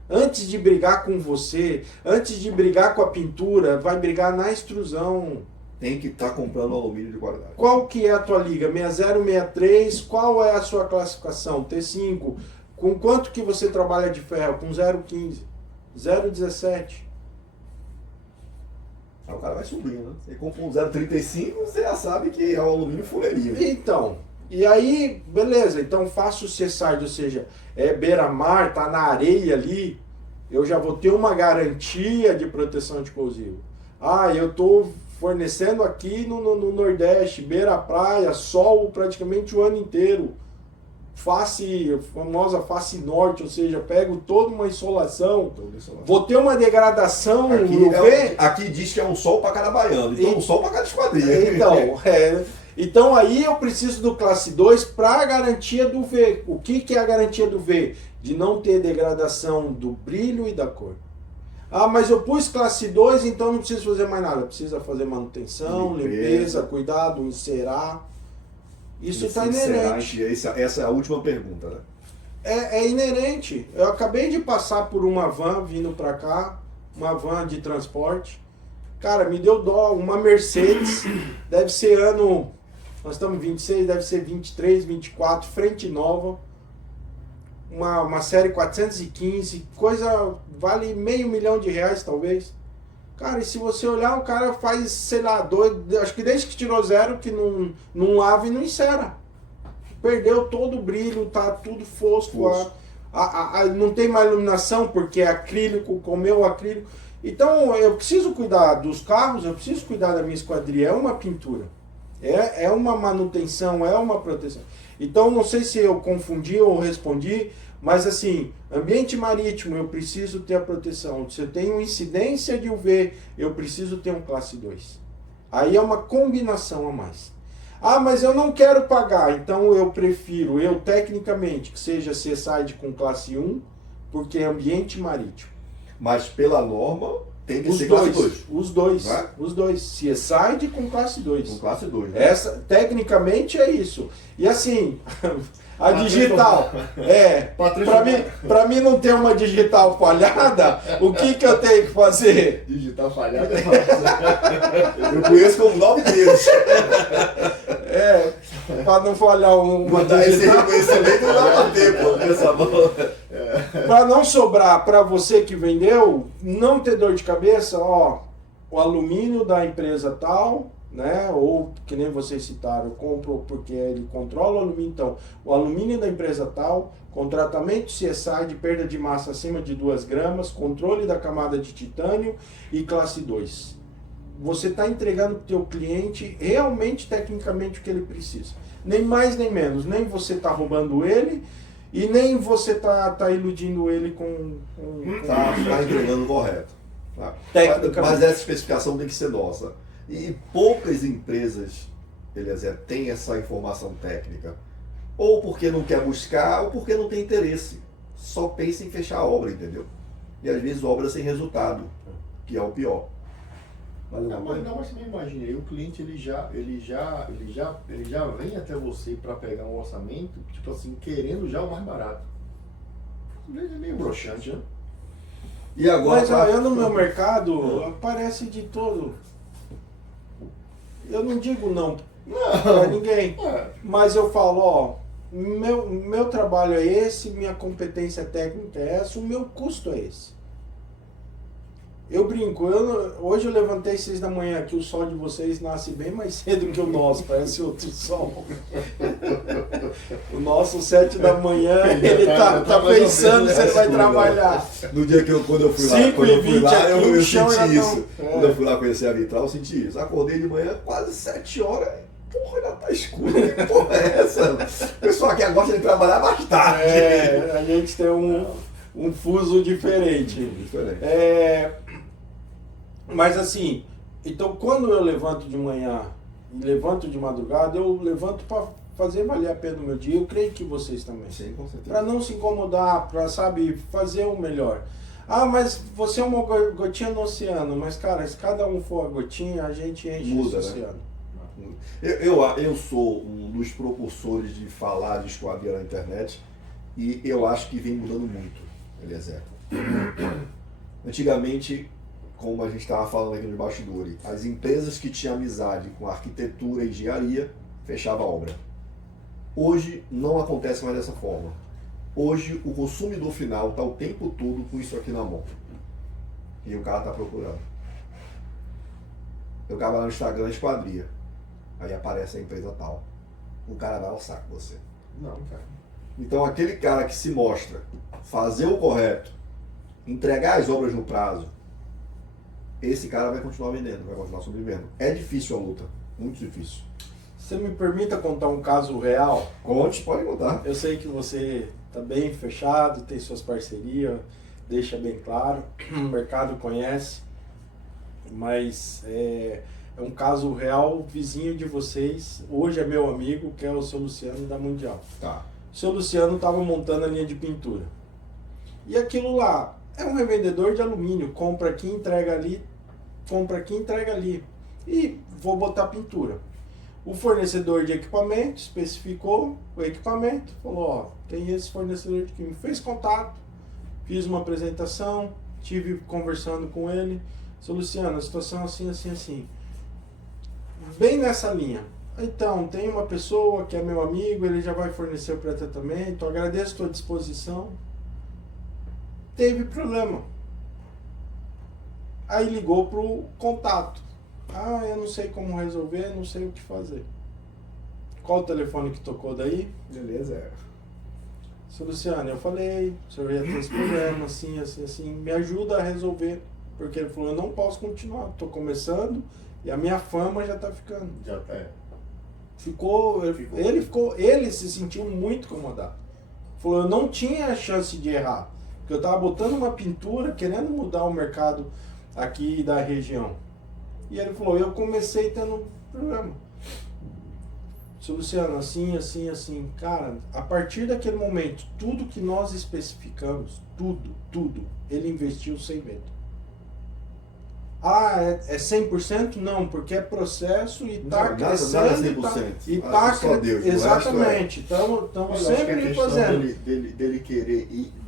Antes de brigar com você, antes de brigar com a pintura, vai brigar na extrusão. Tem que estar comprando alumínio de qualidade. Qual que é a tua liga? 6063, qual é a sua classificação? T5. Com quanto que você trabalha de ferro? Com 0,15, 0,17. Aí o cara vai subindo, né? Você compra um 0,35, você já sabe que é o alumínio fuleirinho. Então, e aí, beleza, então faço o C-side, ou seja, beira-mar, tá na areia ali, eu já vou ter uma garantia de proteção anticorrosiva. Ah, eu tô fornecendo aqui no Nordeste, beira-praia, sol praticamente o ano inteiro. Face, famosa face norte, ou seja, pego toda uma insolação, vou ter uma degradação no UV. Aqui diz que é um sol para cada baiano, então um sol para cada esquadrilha. Então aí eu preciso do classe 2 para a garantia do V. O que é a garantia do V? De não ter degradação do brilho e da cor. Ah, mas eu pus classe 2, então não preciso fazer mais nada. Precisa fazer manutenção, limpeza, cuidado, encerar. Isso está inerente. Essa é a última pergunta, né? É inerente. Eu acabei de passar por uma van vindo para cá, uma van de transporte. Cara, me deu dó. Uma Mercedes, deve ser ano... Nós estamos 26, deve ser 23, 24, frente nova. Uma série 415, coisa vale R$500 mil talvez. Cara, e se você olhar, o cara faz, sei lá, acho que desde que tirou zero, que não lava e não encera. Perdeu todo o brilho, tá tudo fosco. Não tem mais iluminação porque é acrílico, comeu o acrílico. Então eu preciso cuidar dos carros, eu preciso cuidar da minha esquadrilha. É uma pintura, é uma manutenção, é uma proteção. Então não sei se eu confundi ou respondi, mas assim, ambiente marítimo eu preciso ter a proteção. Se eu tenho incidência de UV, eu preciso ter um classe 2. Aí é uma combinação a mais. Ah, mas eu não quero pagar, então eu prefiro, tecnicamente, que seja C-side com classe 1, porque é ambiente marítimo. Mas pela norma tem que ser dois, classe 2. Os dois, é? Os dois. C-side com classe 2. Com classe 2, né? Tecnicamente é isso. E assim, a digital, para mim não ter uma digital falhada, o que eu tenho que fazer? Digital falhada. Eu conheço como 9 deles. Para não falhar uma digital. Esse reconhecimento não dá pra ter, pô, nessa mão. Para não sobrar para você que vendeu, não ter dor de cabeça, ó, o alumínio da empresa tal, né? Ou que nem vocês citaram, eu compro porque ele controla o alumínio, então, o alumínio da empresa tal, com tratamento CSI de perda de massa acima de 2 gramas, controle da camada de titânio e classe 2. Você está entregando para o teu cliente realmente, tecnicamente, o que ele precisa. Nem mais nem menos, nem você está roubando ele, e nem você tá iludindo ele com... Tá entregando correto. Tá? Mas essa especificação tem que ser nossa. E poucas empresas, Eliezer, têm essa informação técnica. Ou porque não quer buscar, ou porque não tem interesse. Só pensa em fechar a obra, entendeu? e às vezes obra sem resultado, que é o pior. Valeu, Mas também imagine, aí o cliente ele já vem até você para pegar um orçamento, tipo assim, querendo já o mais barato. É meio broxante, né? E agora, Mas ó, eu no meu mercado aparece de todo. Eu não digo não pra ninguém, mas eu falo, ó, meu trabalho é esse, minha competência técnica é essa, o meu custo é esse. Eu brinco, hoje eu levantei 6 da manhã, que o sol de vocês nasce bem mais cedo que o nosso, parece outro sol. O nosso 7 da manhã, ele tá pensando se ele vai trabalhar. No dia quando eu fui lá, 5h20 eu chão já senti isso. tá- Quando eu fui lá conhecer a Vitral, eu senti isso. Acordei de manhã, quase 7 horas. Porra, já tá escuro. Que porra é essa? O pessoal aqui gosta de trabalhar mais tarde. A gente tem um fuso diferente. Diferente. Mas assim, então quando eu levanto de manhã e levanto de madrugada, eu levanto para fazer valer a pena o meu dia. Eu creio que vocês também. Sim, com certeza. Para não se incomodar, para, sabe, fazer o melhor. Ah, mas você é uma gotinha no oceano. Mas, cara, se cada um for a gotinha, a gente enche Muda, esse né? oceano. Eu sou um dos propulsores de falar de esquadria na internet e eu acho que vem mudando muito, Eliezer. Antigamente, como a gente estava falando aqui no bastidores, as empresas que tinham amizade com arquitetura e engenharia fechavam a obra. Hoje não acontece mais dessa forma. Hoje o consumidor final está o tempo todo com isso aqui na mão. E o cara está procurando. Eu acabo lá no Instagram esquadria. Aí aparece a empresa tal. O cara vai ao saco você. Não, cara. Então aquele cara que se mostra fazer o correto, entregar as obras no prazo, esse cara vai continuar vendendo, vai continuar sobrevivendo. É difícil a luta, muito difícil. Você me permita contar um caso real? Conte, pode contar. Eu sei que você está bem fechado, tem suas parcerias, deixa bem claro, o mercado conhece, mas é um caso real, vizinho de vocês, hoje é meu amigo, que é o seu Luciano da Mundial. Tá. O seu Luciano estava montando a linha de pintura. E aquilo lá é um revendedor de alumínio, compra aqui, entrega ali, compra aqui, entrega ali. E vou botar pintura. O fornecedor de equipamento especificou o equipamento, falou, ó, tem esse fornecedor de equipamento. Fez contato, fiz uma apresentação, tive conversando com ele. Seu Luciano, a situação é assim, assim, assim. Bem nessa linha. Então, tem uma pessoa que é meu amigo, ele já vai fornecer o pré-tratamento, agradeço a tua disposição. Teve problema. Aí ligou pro contato. Ah, eu não sei como resolver, não sei o que fazer. Qual o telefone que tocou daí? Beleza. Seu Luciano, eu falei, o senhor ia ter esse problema, assim, assim, assim, me ajuda a resolver. Porque ele falou, eu não posso continuar, estou começando e a minha fama já está ficando. Já tá. Ele se sentiu muito incomodado. Falou, eu não tinha a chance de errar. Porque eu estava botando uma pintura, querendo mudar o mercado aqui da região. E ele falou, eu comecei tendo problema. Seu Luciano, assim, assim, assim. Cara, a partir daquele momento, tudo que nós especificamos, tudo, ele investiu sem medo. Ah, é 100%? Não, porque é processo e está crescendo. Nada é 100%. E tá só Deus. Exatamente. Estamos sempre fazendo.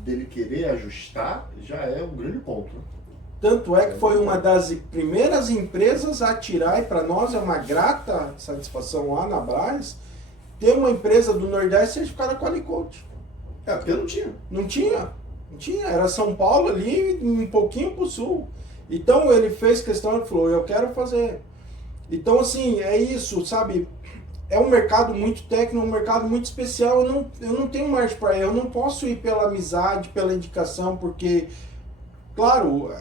Dele querer ajustar já é um grande ponto. Né? Tanto é que foi uma das primeiras empresas a tirar, e para nós é uma grata satisfação lá na Brás, ter uma empresa do Nordeste certificada Qualicoat. Porque não tinha. Não tinha. Era São Paulo ali, um pouquinho pro sul. Então ele fez questão, ele falou, eu quero fazer. Então assim, é isso, sabe? É um mercado muito técnico, um mercado muito especial. Eu não tenho margem para eu não posso ir pela amizade, pela indicação, porque, claro,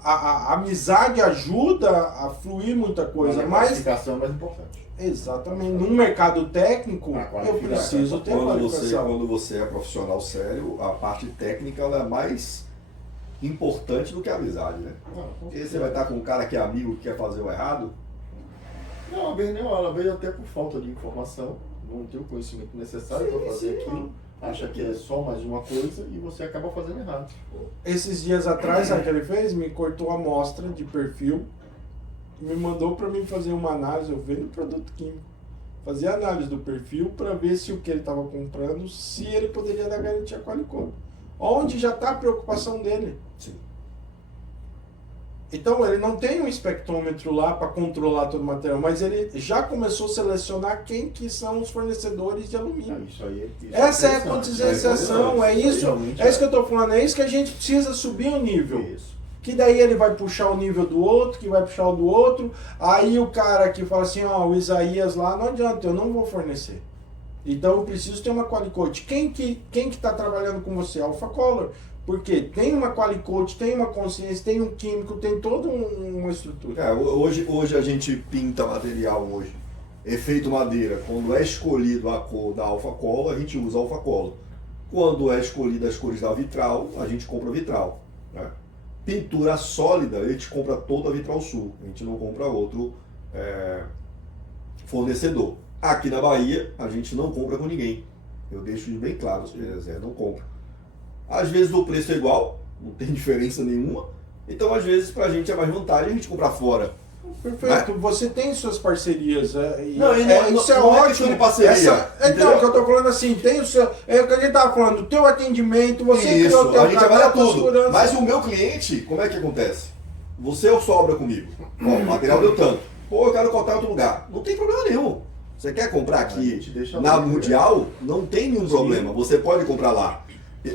a amizade ajuda a fluir muita coisa, a mas... qualificação é mais importante. Exatamente. Num mercado técnico, eu preciso ter qualificação. Quando você é profissional sério, a parte técnica ela é mais importante do que a amizade, né? Porque você vai estar com um cara que é amigo, que quer fazer o errado. Não, ela veio até por falta de informação, não tem o conhecimento necessário para fazer aquilo, acha que é só mais uma coisa e você acaba fazendo errado. Esses dias atrás, sabe o que ele fez? Me cortou a amostra de perfil, me mandou para mim fazer uma análise, eu vendo produto químico. Fazer análise do perfil para ver se o que ele estava comprando, se ele poderia dar garantia Qualicorp. Onde já está a preocupação dele. Sim. Então ele não tem um espectrômetro lá para controlar todo o material, mas ele já começou a selecionar quem que são os fornecedores de alumínio. Isso aí, Essa é a interessante. cotização, é isso Realmente que eu estou falando, é isso que a gente precisa subir o nível. Isso. Que daí ele vai puxar o nível do outro, que vai puxar o do outro, aí o cara que fala assim, ó, o Isaías lá, não adianta, eu não vou fornecer. Então eu preciso ter uma Qualicoat. Quem que tá trabalhando com você? Alpha Color. Porque tem uma Qualicoat, tem uma consciência, tem um químico, tem toda uma estrutura. Hoje a gente pinta material hoje. Efeito madeira, quando é escolhido a cor da Alpha Color, a gente usa Alpha Color. Quando é escolhida as cores da Vitral, a gente compra Vitral. Né? Pintura sólida, a gente compra toda a Vitral Sul. A gente não compra outro fornecedor. Aqui na Bahia, a gente não compra com ninguém. Eu deixo isso bem claro, Zé, não compra. Às vezes o preço é igual, não tem diferença nenhuma. Então, às vezes, pra gente é mais vantagem a gente comprar fora. Perfeito, você tem suas parcerias. Isso é ótimo. questão de parceria. Então, o que eu tô falando assim, tem o seu. É o que a gente tava falando, o teu atendimento, você criou o teu a gente trabalha tudo. segurança. Mas o meu cliente, como é que acontece? Você sobra comigo. Ó, o material deu tanto. Pô, eu quero cortar em outro lugar. Não tem problema nenhum. Você quer comprar aqui na Mundial? Não tem nenhum problema. Você pode comprar lá.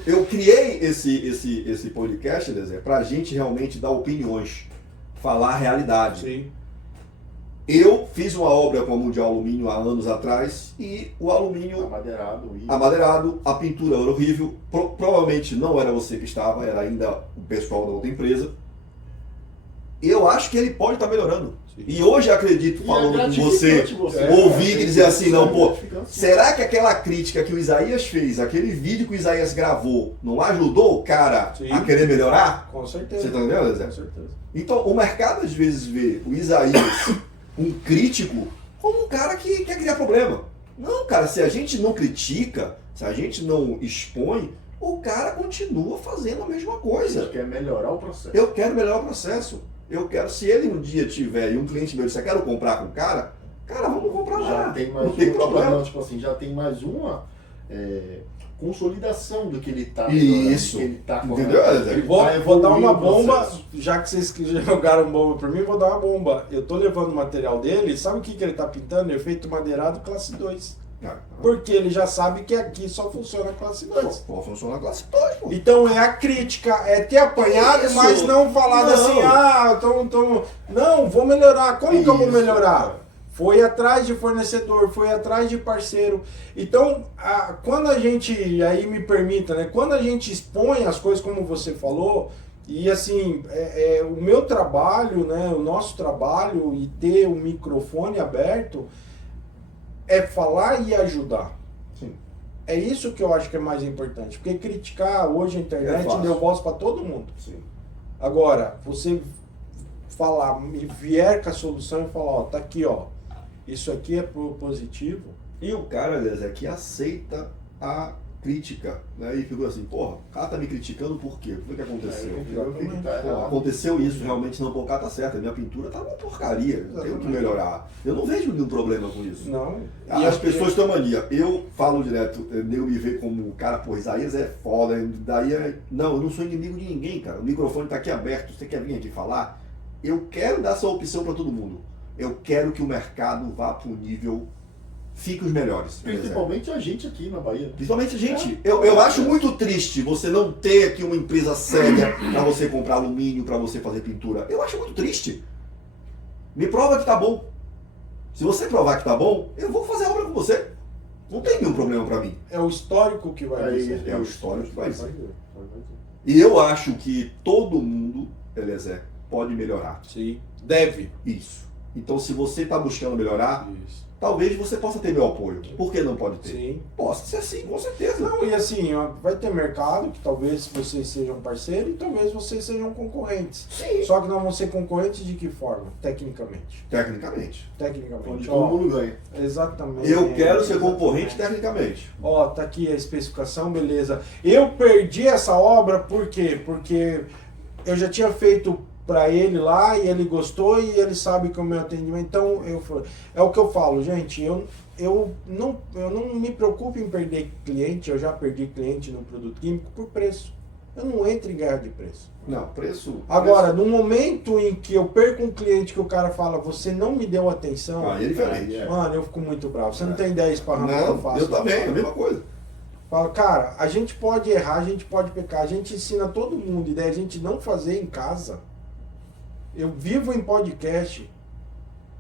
Eu criei esse podcast, Zé, pra gente realmente dar opiniões, falar a realidade. Sim. Eu fiz uma obra com a Mundial Alumínio há anos atrás e o alumínio amadeirado, a pintura era horrível. Provavelmente não era você que estava, era ainda o pessoal da outra empresa. Eu acho que ele pode estar melhorando. Sim. E hoje acredito, falando com você, ouvir e dizer assim, não, pô, será que aquela crítica que o Isaías fez, aquele vídeo que o Isaías gravou, não ajudou o cara a querer melhorar? Com certeza. Você tá entendendo, Zé? Com certeza. Então, o mercado às vezes vê o Isaías, um crítico, como um cara que quer criar problema. Não, cara, se a gente não critica, se a gente não expõe, o cara continua fazendo a mesma coisa. Ele quer melhorar o processo. Eu quero melhorar o processo. Eu quero, se ele um dia tiver e um cliente meu disser, quero comprar com o cara, vamos comprar lá. Já tem mais não tem problema. Não, tipo assim, já tem mais uma consolidação do que ele está. Isso. Entendeu? Vou dar uma bomba, já que vocês jogaram bomba pra mim, vou dar uma bomba. Eu tô levando o material dele, sabe o que ele tá pintando? Efeito madeirado classe 2. Porque ele já sabe que aqui só funciona a classe 2. Só funciona a classe 2, pô. Então é a crítica, é ter apanhado, Isso. mas não falado assim, não, vou melhorar. Como que eu vou melhorar? Foi atrás de fornecedor, foi atrás de parceiro. Então, quando a gente, aí me permita, né? Quando a gente expõe as coisas como você falou, e assim, o meu trabalho, né? O nosso trabalho e ter o microfone aberto é falar e ajudar. Sim. É isso que eu acho que é mais importante. Porque criticar hoje a internet deu voz para todo mundo. Sim. Agora, você falar, vier com a solução e falar, ó, tá aqui, ó. Isso aqui é positivo. E o cara, aliás, é que aceita a crítica, né? E ficou assim, porra, o cara tá me criticando por quê? O que aconteceu? Aconteceu isso, realmente não, pô, o cara tá certo, a minha pintura tá uma porcaria, eu tenho que melhorar. Eu não vejo nenhum problema com isso. Não. E as pessoas têm mania. Eu falo direto, eu me ver como cara, pô, Isaías é foda, não, eu não sou inimigo de ninguém, cara. O microfone tá aqui aberto, você quer vir aqui falar? Eu quero dar essa opção para todo mundo. Eu quero que o mercado vá para um nível, fique os melhores. Principalmente a gente aqui na Bahia. Principalmente a gente. Eu acho muito triste você não ter aqui uma empresa séria para você comprar alumínio, para você fazer pintura. Eu acho muito triste. Me prova que tá bom. Se você provar que tá bom, eu vou fazer a obra com você. Não tem nenhum problema para mim. É o histórico que vai dizer. É o histórico que vai dizer. E eu acho que todo mundo, pode melhorar. Sim. Deve. Isso. Então, se você está buscando melhorar, talvez você possa ter meu apoio. Por que não pode ter? Sim. Possa ser assim, com certeza. Não, e assim, ó, vai ter mercado que talvez vocês sejam parceiros e talvez vocês sejam concorrentes. Sim. Só que não vão ser concorrentes de que forma? Tecnicamente. Tecnicamente. Tecnicamente. Onde Ó, todo mundo ganha. exatamente. Eu quero ser Exatamente. concorrente tecnicamente. Ó, tá aqui a especificação, beleza. Eu perdi essa obra por quê? Porque eu já tinha feito para ele lá e ele gostou e ele sabe que é o meu atendimento. Então, é o que eu falo, gente, eu não me preocupo em perder cliente, eu já perdi cliente no produto químico por preço. Eu não entro em guerra de preço. Não, preço... Agora, no momento em que eu perco um cliente que o cara fala, você não me deu atenção, Aí é diferente. É. mano, eu fico muito bravo. Você não tem ideia esparramado que eu Não, faço. eu também, é a mesma coisa. Fala, cara, a gente pode errar, a gente pode pecar, a gente ensina todo mundo, e daí a gente não fazer em casa. Eu vivo em podcast,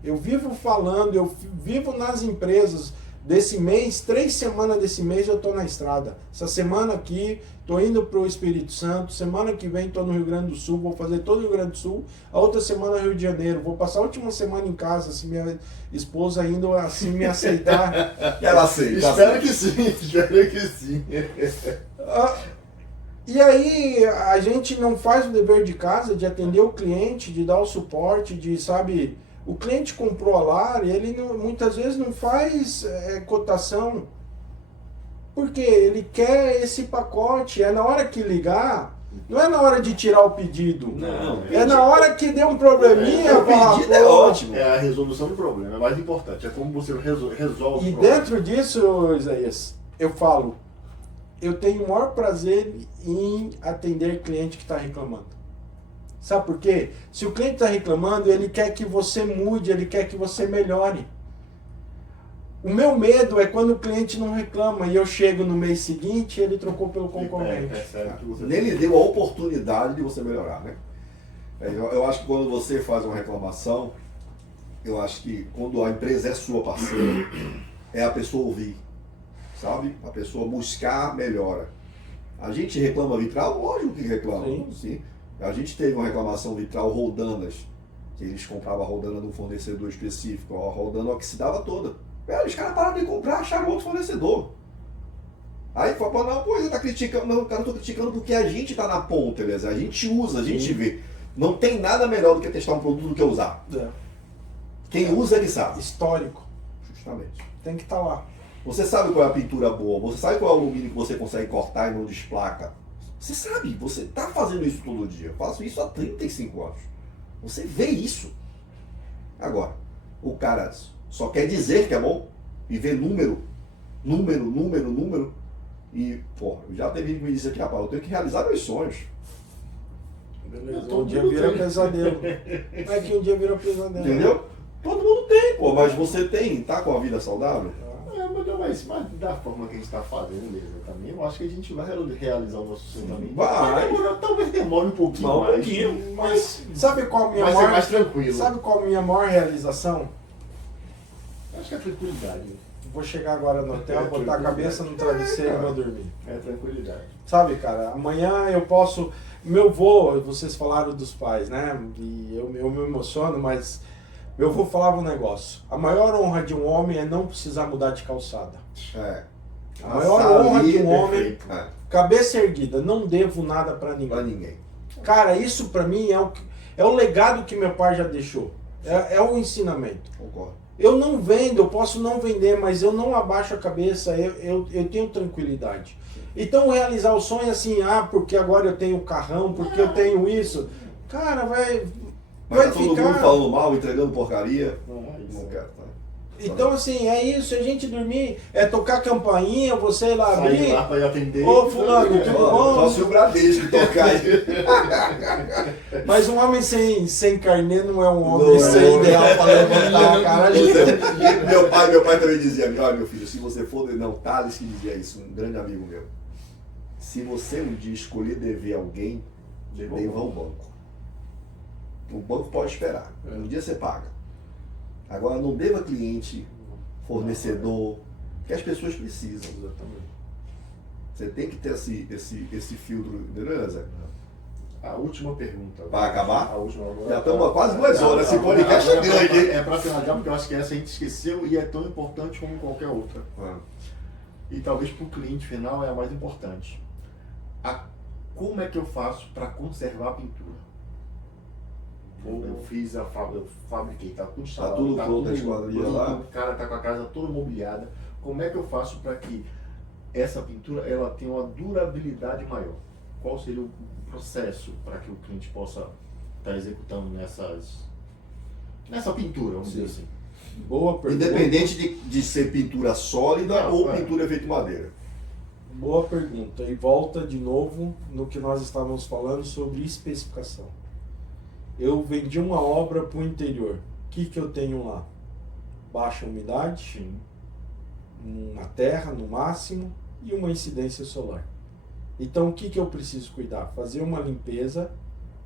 eu vivo falando, eu vivo nas empresas. Desse mês, 3 semanas desse mês eu tô na estrada. Essa semana aqui, tô indo pro Espírito Santo, semana que vem tô no Rio Grande do Sul, vou fazer todo o Rio Grande do Sul, a outra semana Rio de Janeiro, vou passar a última semana em casa, se minha esposa ainda assim me aceitar. Ela aceita. Espero que sim, espero que sim. Ah, e aí a gente não faz o dever de casa de atender o cliente, de dar o suporte, de, sabe, o cliente comprou a LAR e ele muitas vezes não faz cotação, porque ele quer esse pacote, é na hora que ligar, não é na hora de tirar o pedido, Não, é na hora que deu um probleminha, o pedido é pô. ótimo. É a resolução do problema, é mais importante. É como você resolve E o problema. dentro disso, Isaías, eu falo, eu tenho o maior prazer em atender cliente que está reclamando. Sabe por quê? Se o cliente está reclamando, ele quer que você mude, ele quer que você melhore. O meu medo é quando o cliente não reclama e eu chego no mês seguinte e ele trocou pelo concorrente. Percebe que você Nem lhe deu a oportunidade de você melhorar, né? Eu acho que quando você faz uma reclamação, eu acho que quando a empresa é sua parceira, é a pessoa ouvir, sabe? A pessoa buscar melhora. A gente reclama vitral? Lógico que reclama. Sim. A gente teve uma reclamação vitral Roldanas, que eles compravam a Roldana de um fornecedor específico, a Roldana oxidava toda. Velho, os caras pararam de comprar, acharam outro fornecedor. Aí fala, não, pô, ele tá criticando. Não, cara, eu tô criticando porque a gente tá na ponta, beleza? A gente usa, a gente vê. Não tem nada melhor do que testar um produto do que usar. É. Quem usa, ele sabe. Histórico. Justamente. Tem que estar lá. Você sabe qual é a pintura boa, você sabe qual é o alumínio que você consegue cortar e não desplaca. Você sabe, você tá fazendo isso todo dia. Eu faço isso há 35 anos. Você vê isso. Agora, o cara só quer dizer que é bom e vê número. E, pô, já teve gente que me disse aqui, rapaz, eu tenho que realizar meus sonhos. Beleza. Todo Um dia mundo vira tem. pesadelo. É que um dia vira pesadelo. Entendeu? Todo mundo tem, pô, mas você tá com a vida saudável? Mas da forma que a gente está fazendo mesmo também, eu acho que a gente vai realizar o nosso sonho também. Vai. Talvez demore um pouquinho Não, um mais. pouquinho. Mas sabe qual a minha Vai ser maior... mais tranquilo. Sabe qual a minha maior realização? Acho que é tranquilidade. Vou chegar agora no hotel, botar a cabeça no travesseiro e vou dormir. É tranquilidade. Sabe, cara, amanhã eu posso... Meu vô, vocês falaram dos pais, né? E eu me emociono, mas meu vô falava um negócio. A maior honra de um homem é não precisar mudar de calçada. É. A maior honra de um homem, Perfeito. É, cabeça erguida, não devo nada pra ninguém. pra ninguém. Cara, isso pra mim é o legado que meu pai já deixou. É o ensinamento. Concordo. Eu não vendo, eu posso não vender, mas eu não abaixo a cabeça, eu tenho tranquilidade. Então realizar o sonho assim, porque agora eu tenho carrão, porque eu tenho isso. Cara, vai Mas tá todo mundo ficar... falando mal, entregando porcaria. Não, isso Não é. quero, tá? Então assim, é isso, a gente dormir, é tocar campainha, você ir lá Sair abrir. lá para ir atender. Ô, fulano, tudo bom? Só se o Bradesco tocar aí. Mas um homem sem carnê não é um homem Não, sem não, ideal pra levantar a cara. Meu pai também dizia, olha meu filho, se você for... Não, Thales que dizia isso, um grande amigo meu. Se você um dia escolher dever alguém, deva ao banco. O banco pode esperar. Um dia você paga. Agora não deva cliente, fornecedor, que as pessoas precisam. Exatamente. Você tem que ter esse filtro, beleza? A última pergunta. Vai acabar? A última agora. Já estamos há quase 2 horas, esse podcast é grande, hein? É para finalizar, porque eu acho que essa a gente esqueceu e é tão importante como qualquer outra. E talvez para o cliente final é a mais importante. Como é que eu faço para conservar a pintura? Eu fabriquei, tá tudo instalado, tudo pronto, a esquadria lá. O cara tá com a casa toda mobiliada. Como é que eu faço para que essa pintura ela tenha uma durabilidade maior? Qual seria o processo para que o cliente possa estar executando nessa pintura, vamos dizer assim? Boa pergunta. Independente de ser pintura sólida ou é. pintura feita em madeira. Boa pergunta. E volta de novo no que nós estávamos falando sobre especificação. Eu vendi uma obra para o interior. O que eu tenho lá? Baixa umidade, uma terra no máximo e uma incidência solar. Então o que eu preciso cuidar? Fazer uma limpeza,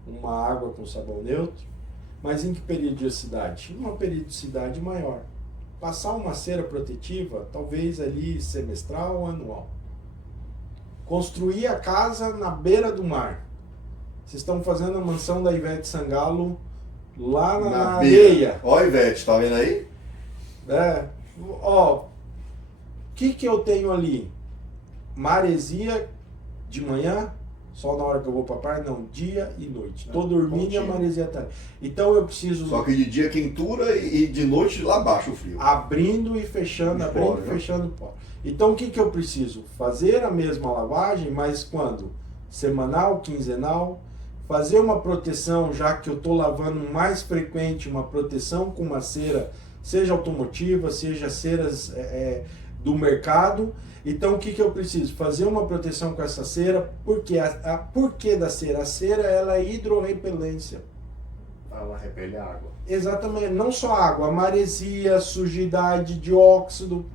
uma água com sabão neutro, mas em que periodicidade? Uma periodicidade maior. Passar uma cera protetiva, talvez ali semestral ou anual. Construir a casa na beira do mar. Vocês estão fazendo a mansão da Ivete Sangalo lá na areia. Ó, Ivete, tá vendo aí? O que eu tenho ali? Maresia de manhã, só na hora que eu vou pra praia? Não, dia e noite. Tô dormindo e a maresia tá ali. Então eu preciso... Só que de dia quentura e de noite lá abaixo o frio. Abrindo e fechando, abrindo e fechando o pó. Então o que eu preciso? Fazer a mesma lavagem, mas quando? Semanal, quinzenal. Fazer uma proteção, já que eu estou lavando mais frequente, uma proteção com uma cera, seja automotiva, seja ceras do mercado. Então o que eu preciso? Fazer uma proteção com essa cera, porque por que da cera? A cera ela é hidrorrepelência. Ela repele a água. Exatamente, não só água, maresia, sujidade, dióxido.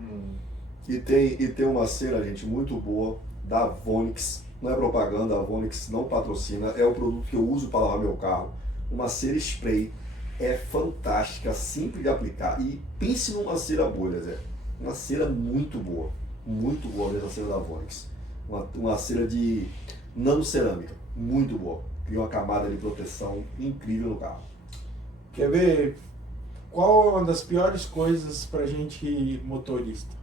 E tem uma cera, gente, muito boa, da Vonix. Não é propaganda, a Vonix não patrocina, é o produto que eu uso para lavar meu carro. Uma cera spray, é fantástica, simples de aplicar. E pense numa cera bolha, Zé. Uma cera muito boa mesmo a cera da Vonix. Uma cera de nanocerâmica, muito boa. Cria uma camada de proteção incrível no carro. Quer ver qual é uma das piores coisas para gente motorista?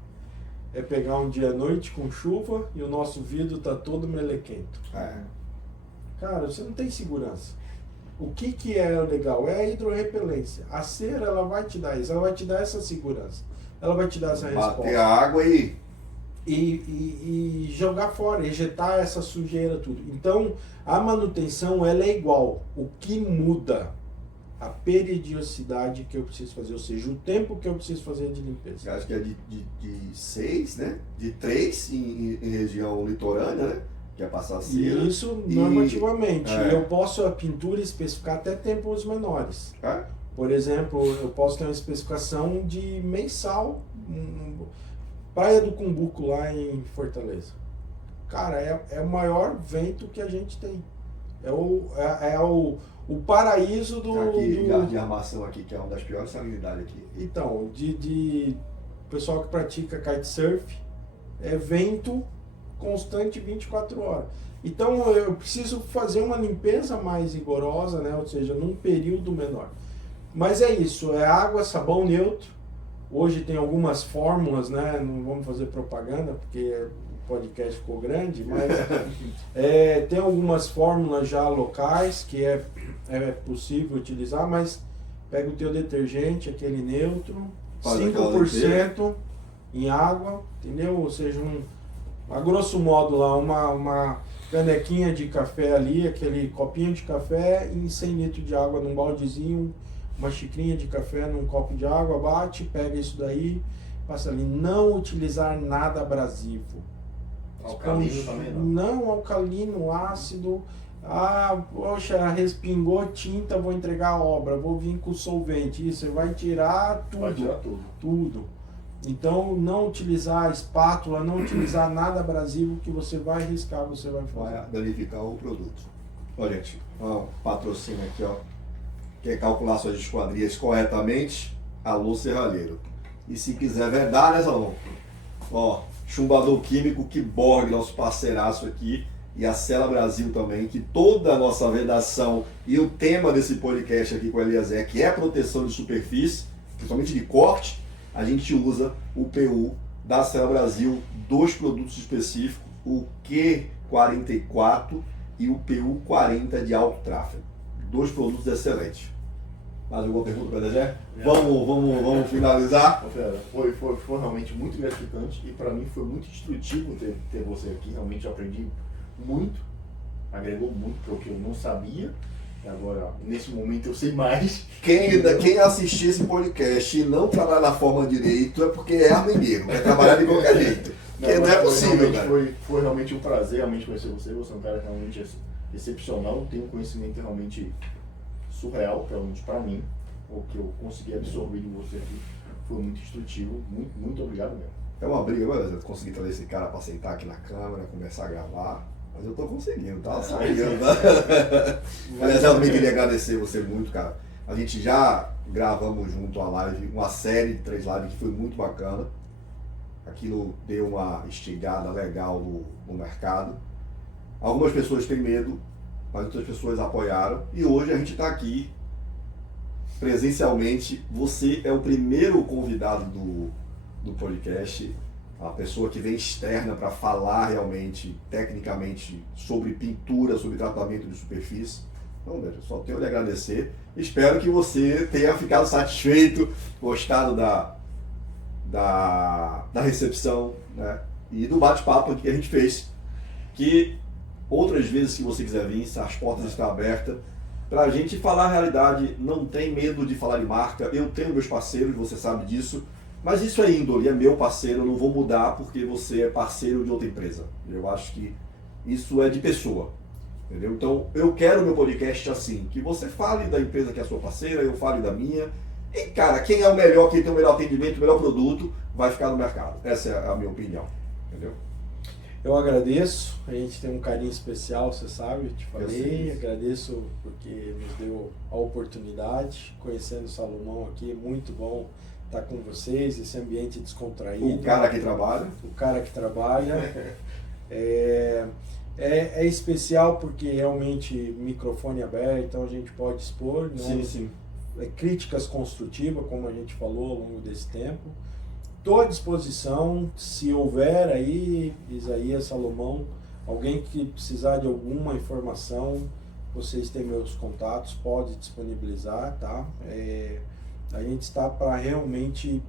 É pegar um dia à noite com chuva e o nosso vidro tá todo melequento. Cara, você não tem segurança. O que é legal? É a hidrorrepelência. A cera, ela vai te dar isso, ela vai te dar essa segurança. Ela vai te dar essa resposta. Bater a água e jogar fora, ejetar essa sujeira, tudo. Então, a manutenção, ela é igual. O que muda? A periodicidade que eu preciso fazer, ou seja, o tempo que eu preciso fazer de limpeza. Eu acho que é de 6, né? De 3 em região litorânea, né? Que é passar cera. Isso normativamente. Eu posso a pintura especificar até tempos menores. Por exemplo, eu posso ter uma especificação de mensal, Praia do Cumbuco lá em Fortaleza. Cara, é o maior vento que a gente tem. É o paraíso do... Aqui, de armação aqui, que é uma das piores salinidades aqui. Então, de pessoal que pratica kitesurf, é vento constante 24 horas. Então, eu preciso fazer uma limpeza mais rigorosa, né? Ou seja, num período menor. Mas é isso, é água, sabão neutro. Hoje tem algumas fórmulas, né? Não vamos fazer propaganda, porque o podcast ficou grande, mas tem algumas fórmulas já locais que é possível utilizar, mas pega o teu detergente, aquele neutro, 5% em água, entendeu? Ou seja, a grosso modo lá, uma canequinha de café ali, aquele copinho de café em 100 litros de água num baldezinho, uma xicrinha de café num copo de água, bate, pega isso daí, passa ali. Não utilizar nada abrasivo. Alcalino também não? Não, alcalino, ácido. Poxa, respingou tinta, vou entregar a obra, vou vir com solvente. Isso, você vai tirar tudo. Vai tirar tudo. Então, não utilizar espátula, não utilizar nada abrasivo que você vai riscar, você vai fazer. Vai danificar o produto. Ó, gente, patrocínio aqui, ó. Quer calcular suas esquadrias corretamente? Alô, serralheiro. E se quiser verdade, né, Salomão? Ó, chumbador químico Kiborg, nosso parceiraço aqui, e a Sela Brasil também, que toda a nossa vedação e o tema desse podcast aqui com o Eliezer, que é proteção de superfície, principalmente de corte, a gente usa o PU da Sela Brasil, 2 produtos específicos, o Q44 e o PU40 de alto tráfego. 2 produtos excelentes. Mais alguma pergunta para Eliezer? Vamos finalizar? Foi realmente muito gratificante e para mim foi muito instrutivo ter você aqui. Realmente aprendi muito, agregou muito para o que eu não sabia. E agora, nesse momento, eu sei mais. Quem assistir esse podcast e não trabalhar da forma direito é porque é armengueiro, quer trabalhar de qualquer jeito. Porque não é possível, cara. Foi realmente um prazer realmente conhecer você. Você é um cara realmente excepcional, tem um conhecimento realmente surreal, pelo menos para mim. O que eu consegui absorver de você aqui foi muito instrutivo. Muito obrigado mesmo. É uma briga, mas eu consegui trazer esse cara para sentar aqui na câmera, começar a gravar. Mas eu tô conseguindo, tá? Aliás, eu também queria agradecer você muito, cara. A gente já gravamos junto a live, uma série de 3 lives que foi muito bacana. Aquilo deu uma instigada legal no mercado. Algumas pessoas têm medo, mas outras pessoas apoiaram. E hoje a gente está aqui presencialmente. Você é o primeiro convidado do podcast, a pessoa que vem externa para falar realmente, tecnicamente, sobre pintura, sobre tratamento de superfície. Então, veja, só tenho a lhe agradecer. Espero que você tenha ficado satisfeito, gostado da recepção, né? E do bate-papo que a gente fez. Que outras vezes que você quiser vir, as portas estão abertas para a gente falar a realidade. Não tem medo de falar de marca. Eu tenho meus parceiros, você sabe disso. Mas isso é índole, é meu parceiro, eu não vou mudar porque você é parceiro de outra empresa. Eu acho que isso é de pessoa, entendeu? Então, eu quero meu podcast assim, que você fale da empresa que é a sua parceira, eu fale da minha. E, cara, quem é o melhor, quem tem o melhor atendimento, o melhor produto, vai ficar no mercado. Essa é a minha opinião, entendeu? Eu agradeço, a gente tem um carinho especial, você sabe, te falei, agradeço porque nos deu a oportunidade, conhecendo o Salomão aqui, muito bom estar com vocês, esse ambiente descontraído. O cara que trabalha. O cara que trabalha. É especial porque realmente microfone aberto, então a gente pode expor, não, sim. Críticas construtivas, como a gente falou ao longo desse tempo. Estou à disposição, se houver aí, Isaías, Salomão, alguém que precisar de alguma informação, vocês têm meus contatos, pode disponibilizar, tá? A gente está para realmente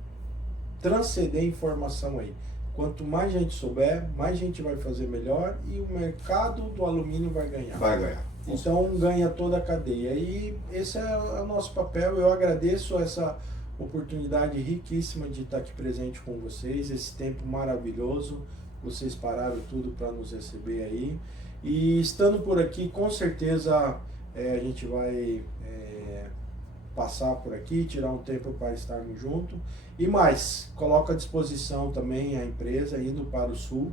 transcender informação aí. Quanto mais gente souber, mais gente vai fazer melhor e o mercado do alumínio vai ganhar. Vai ganhar. Então ganha toda a cadeia. E esse é o nosso papel. Eu agradeço essa oportunidade riquíssima de estar aqui presente com vocês, esse tempo maravilhoso. Vocês pararam tudo para nos receber aí. E estando por aqui, com certeza a gente vai passar por aqui, tirar um tempo para estarmos juntos. E mais, coloco à disposição também a empresa indo para o sul,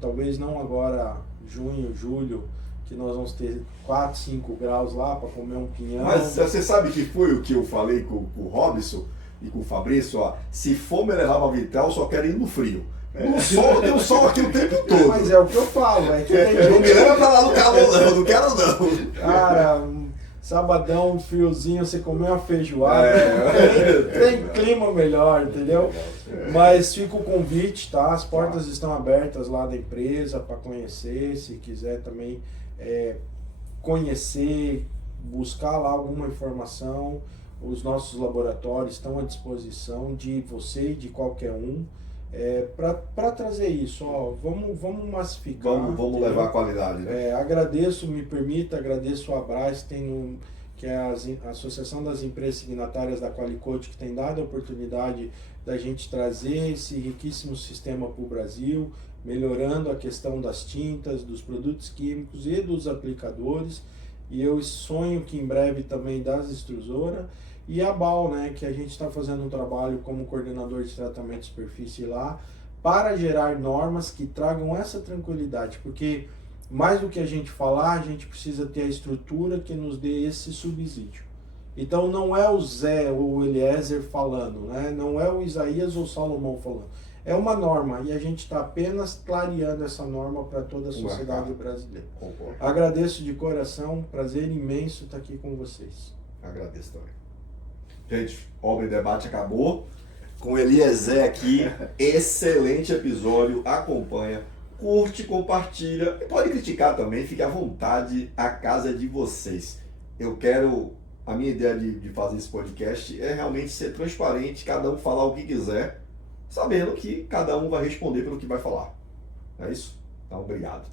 talvez não agora, junho, julho, que nós vamos ter 4, 5 graus lá para comer um pinhão. Mas você sabe que foi o que eu falei com o Robson e com o Fabrício, ó, se for me levar para Vitral, só quero ir no frio. No sol, tem o sol aqui o tempo todo. Mas é o que eu falo, é que tem gente... Não me leva para lá no calor não quero não. Cara, sabadão, friozinho, você comer uma feijoada, tem clima melhor, entendeu? Mas fica o convite, tá? As portas estão abertas lá da empresa para conhecer, se quiser também conhecer, buscar lá alguma informação. Os nossos laboratórios estão à disposição de você e de qualquer um. Para trazer isso, ó, vamos massificar. Vamos levar a qualidade, né? Agradeço o Abras, que é a Associação das Empresas Signatárias da Qualicoat, que tem dado a oportunidade da gente trazer esse riquíssimo sistema para o Brasil, melhorando a questão das tintas, dos produtos químicos e dos aplicadores. E eu sonho que em breve também das extrusoras. E a BAL, né, que a gente está fazendo um trabalho como coordenador de tratamento de superfície lá, para gerar normas que tragam essa tranquilidade, porque mais do que a gente falar, a gente precisa ter a estrutura que nos dê esse subsídio. Então não é o Zé ou o Eliezer falando, né? Não é o Isaías ou o Salomão falando, é uma norma e a gente está apenas clareando essa norma para toda a sociedade brasileira. Concordo. Agradeço de coração, prazer imenso estar aqui com vocês. Agradeço também. Gente, Obra em Debate acabou. Com Eliezer aqui, excelente episódio. Acompanha, curte, compartilha e pode criticar também, fique à vontade, a casa é de vocês. A minha ideia de fazer esse podcast é realmente ser transparente, cada um falar o que quiser, sabendo que cada um vai responder pelo que vai falar. Não é isso? Então, obrigado.